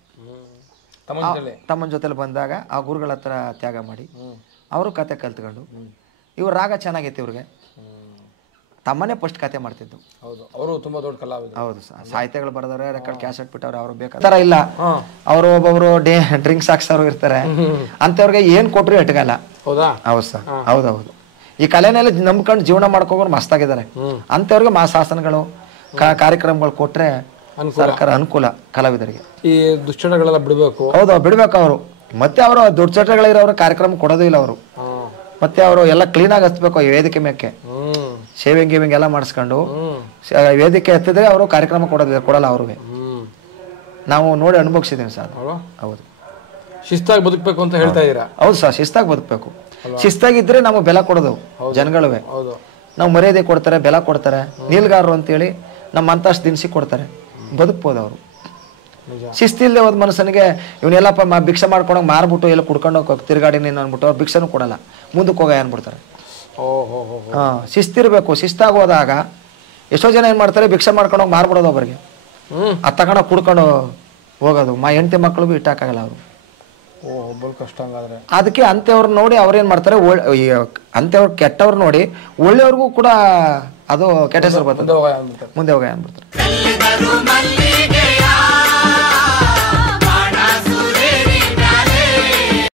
ತಮ್ಮನ ಜೊತೆಲಿ ಬಂದಾಗ ಆ ಗುರುಗಳ ಹತ್ರ ತ್ಯಾಗ ಮಾಡಿ ಅವರು ಕತೆ ಕಲ್ತ್ಕೊಂಡು ಇವ್ರ ರಾಗ ಚೆನ್ನಾಗೈತಿ. ಇವ್ರಿಗೆ ತಮ್ಮನೇ ಫಸ್ಟ್ ಕತೆ ಮಾಡ್ತಿದ್ದು. ಅವರು ತುಂಬಾ ದೊಡ್ಡ ಕಲಾವಿದ. ಹೌದು, ಸಾಹಿತ್ಯಗಳು ಬರೆದವ್ರೆ, ರೆಕಾರ್ಡ್ ಕ್ಯಾಸೆಟ್ ಬಿಟ್ಟವ್ರೆ. ಅವ್ರು ಬೇಕಾದ್ರೆ ಇಲ್ಲ, ಅವರು ಒಬ್ಬೊಬ್ರು ಡ್ರಿಂಕ್ಸ್ ಹಾಕ್ಸೋರು ಇರ್ತಾರೆ. ಅಂತವ್ರಿಗೆ ಏನ್ ಕೊಟ್ರು ಎಟ್ಗಲ್ಲ. ಹೌದಾ? ಹೌದು ಸರ್, ಹೌದೌದು. ಈ ಕಲೆನೆಲ್ಲ ನಂಬ್ಕೊಂಡು ಜೀವನ ಮಾಡ್ಕೋರು ಮಸ್ತಾಗಿದ್ದಾರೆ. ಅಂತವ್ರಿಗೆ ಶಾಸನಗಳು ಕಾರ್ಯಕ್ರಮಗಳು ಕೊಟ್ರೆ ಸರ್ಕಾರ ಅನುಕೂಲ ಕಲಾವಿದರಿಗೆ. ಈ ದುಶ್ಚಟಗಳೆಲ್ಲ ಬಿಡ್ಬೇಕು. ಹೌದು, ಬಿಡ್ಬೇಕು ಅವರು. ಮತ್ತೆ ಅವರು ದುಶ್ಚಟಗಳಿರೋರು ಕಾರ್ಯಕ್ರಮ ಕೊಡೋದು ಇಲ್ಲ ಅವರು. ಮತ್ತೆ ಅವರು ಎಲ್ಲ ಕ್ಲೀನ್ ಆಗಿ ಹಚ್ಬೇಕು. ವೇದಿಕೆ ಮೇಕೆ ಶೇವಿಂಗ್ ಗೇವಿಂಗ್ ಎಲ್ಲ ಮಾಡಿಸ್ಕೊಂಡು ವೇದಿಕೆ ಹತ್ತಿದ್ರೆ ಅವರು ಕಾರ್ಯಕ್ರಮ ಕೊಡಲ್ಲ ಅವ್ರಿಗೆ. ನಾವು ನೋಡಿ ಅನುಭವಿಸಿದೀವಿ ಸರ್. ಹೌದು, ಶಿಸ್ತಾಗಿ ಬದುಕಬೇಕು ಅಂತ ಹೇಳ್ತಾ ಇದ್ದೀರಾ? ಹೌದು ಸರ್, ಶಿಸ್ತಾಗಿ ಬದುಕಬೇಕು. ಶಿಸ್ತಾಗಿದ್ರೆ ನಮಗೆ ಬೆಲೆ ಕೊಡೋದು ಜನಗಳೇ. ನಾವು ಮರ್ಯಾದೆ ಕೊಡ್ತಾರೆ, ಬೆಲೆ ಕೊಡ್ತಾರೆ. ನೀಲ್ಗಾರರು ಅಂತೇಳಿ ನಮ್ಮ ಅಂತಷ್ಟು ದಿನಸಿ ಕೊಡ್ತಾರೆ, ಬದುಕ್ಬೋದು ಅವರು. ಶಿಸ್ತಿಲ್ದೆ ಹೋದ ಮನುಷ್ಯನಿಗೆ ಇವನ್ನೆಲ್ಲಪ್ಪ ಭಿಕ್ಷೆ ಮಾಡ್ಕೊಂಡೋಗಿ ಮಾರ್ಬಿಟ್ಟು ಎಲ್ಲ ಕುಡ್ಕೊಂಡು ಹೋಗಿ ತಿರ್ಗಾಡಿ ನೀನು ಅಂದ್ಬಿಟ್ಟು ಅವ್ರು ಭಿಕ್ಷೆನೂ ಕೊಡಲ್ಲ, ಮುಂದಕ್ಕೆ ಹೋಗ ಅಂದ್ಬಿಡ್ತಾರೆ. ಶಿಸ್ತಿರ್ಬೇಕು. ಶಿಸ್ತಾಗಿ ಹೋದಾಗ ಎಷ್ಟೋ ಜನ ಏನ್ ಮಾಡ್ತಾರೆ, ಭಿಕ್ಷೆ ಮಾಡ್ಕೊಂಡೋಗಿ ಮಾರ್ಬಿಡೋದು ಒಬ್ಬರಿಗೆ. ಅದು ತಗೊಂಡೋಗಿ ಕುಡ್ಕೊಂಡು ಹೋಗೋದು. ಹೆಂಡತಿ ಮಕ್ಕಳಿಗೂ ಇಟ್ಟಾಕಾಗಲ್ಲ ಅವರು. ಕಷ್ಟ. ಅದಕ್ಕೆ ಅಂಥವ್ರು ನೋಡಿ ಅವ್ರೇನ್ ಮಾಡ್ತಾರೆ, ಅಂಥವ್ರು ಕೆಟ್ಟವ್ರು ನೋಡಿ ಒಳ್ಳೆಯವ್ರಿಗೂ ಕೂಡ ಅದು ಕೆಟ್ಟ ಹೆಸರು ಬರ್ತದೆ, ಮುಂದೆ ಹೋಗ ಅಂದ್ಬಿಡ್ತಾರೆ.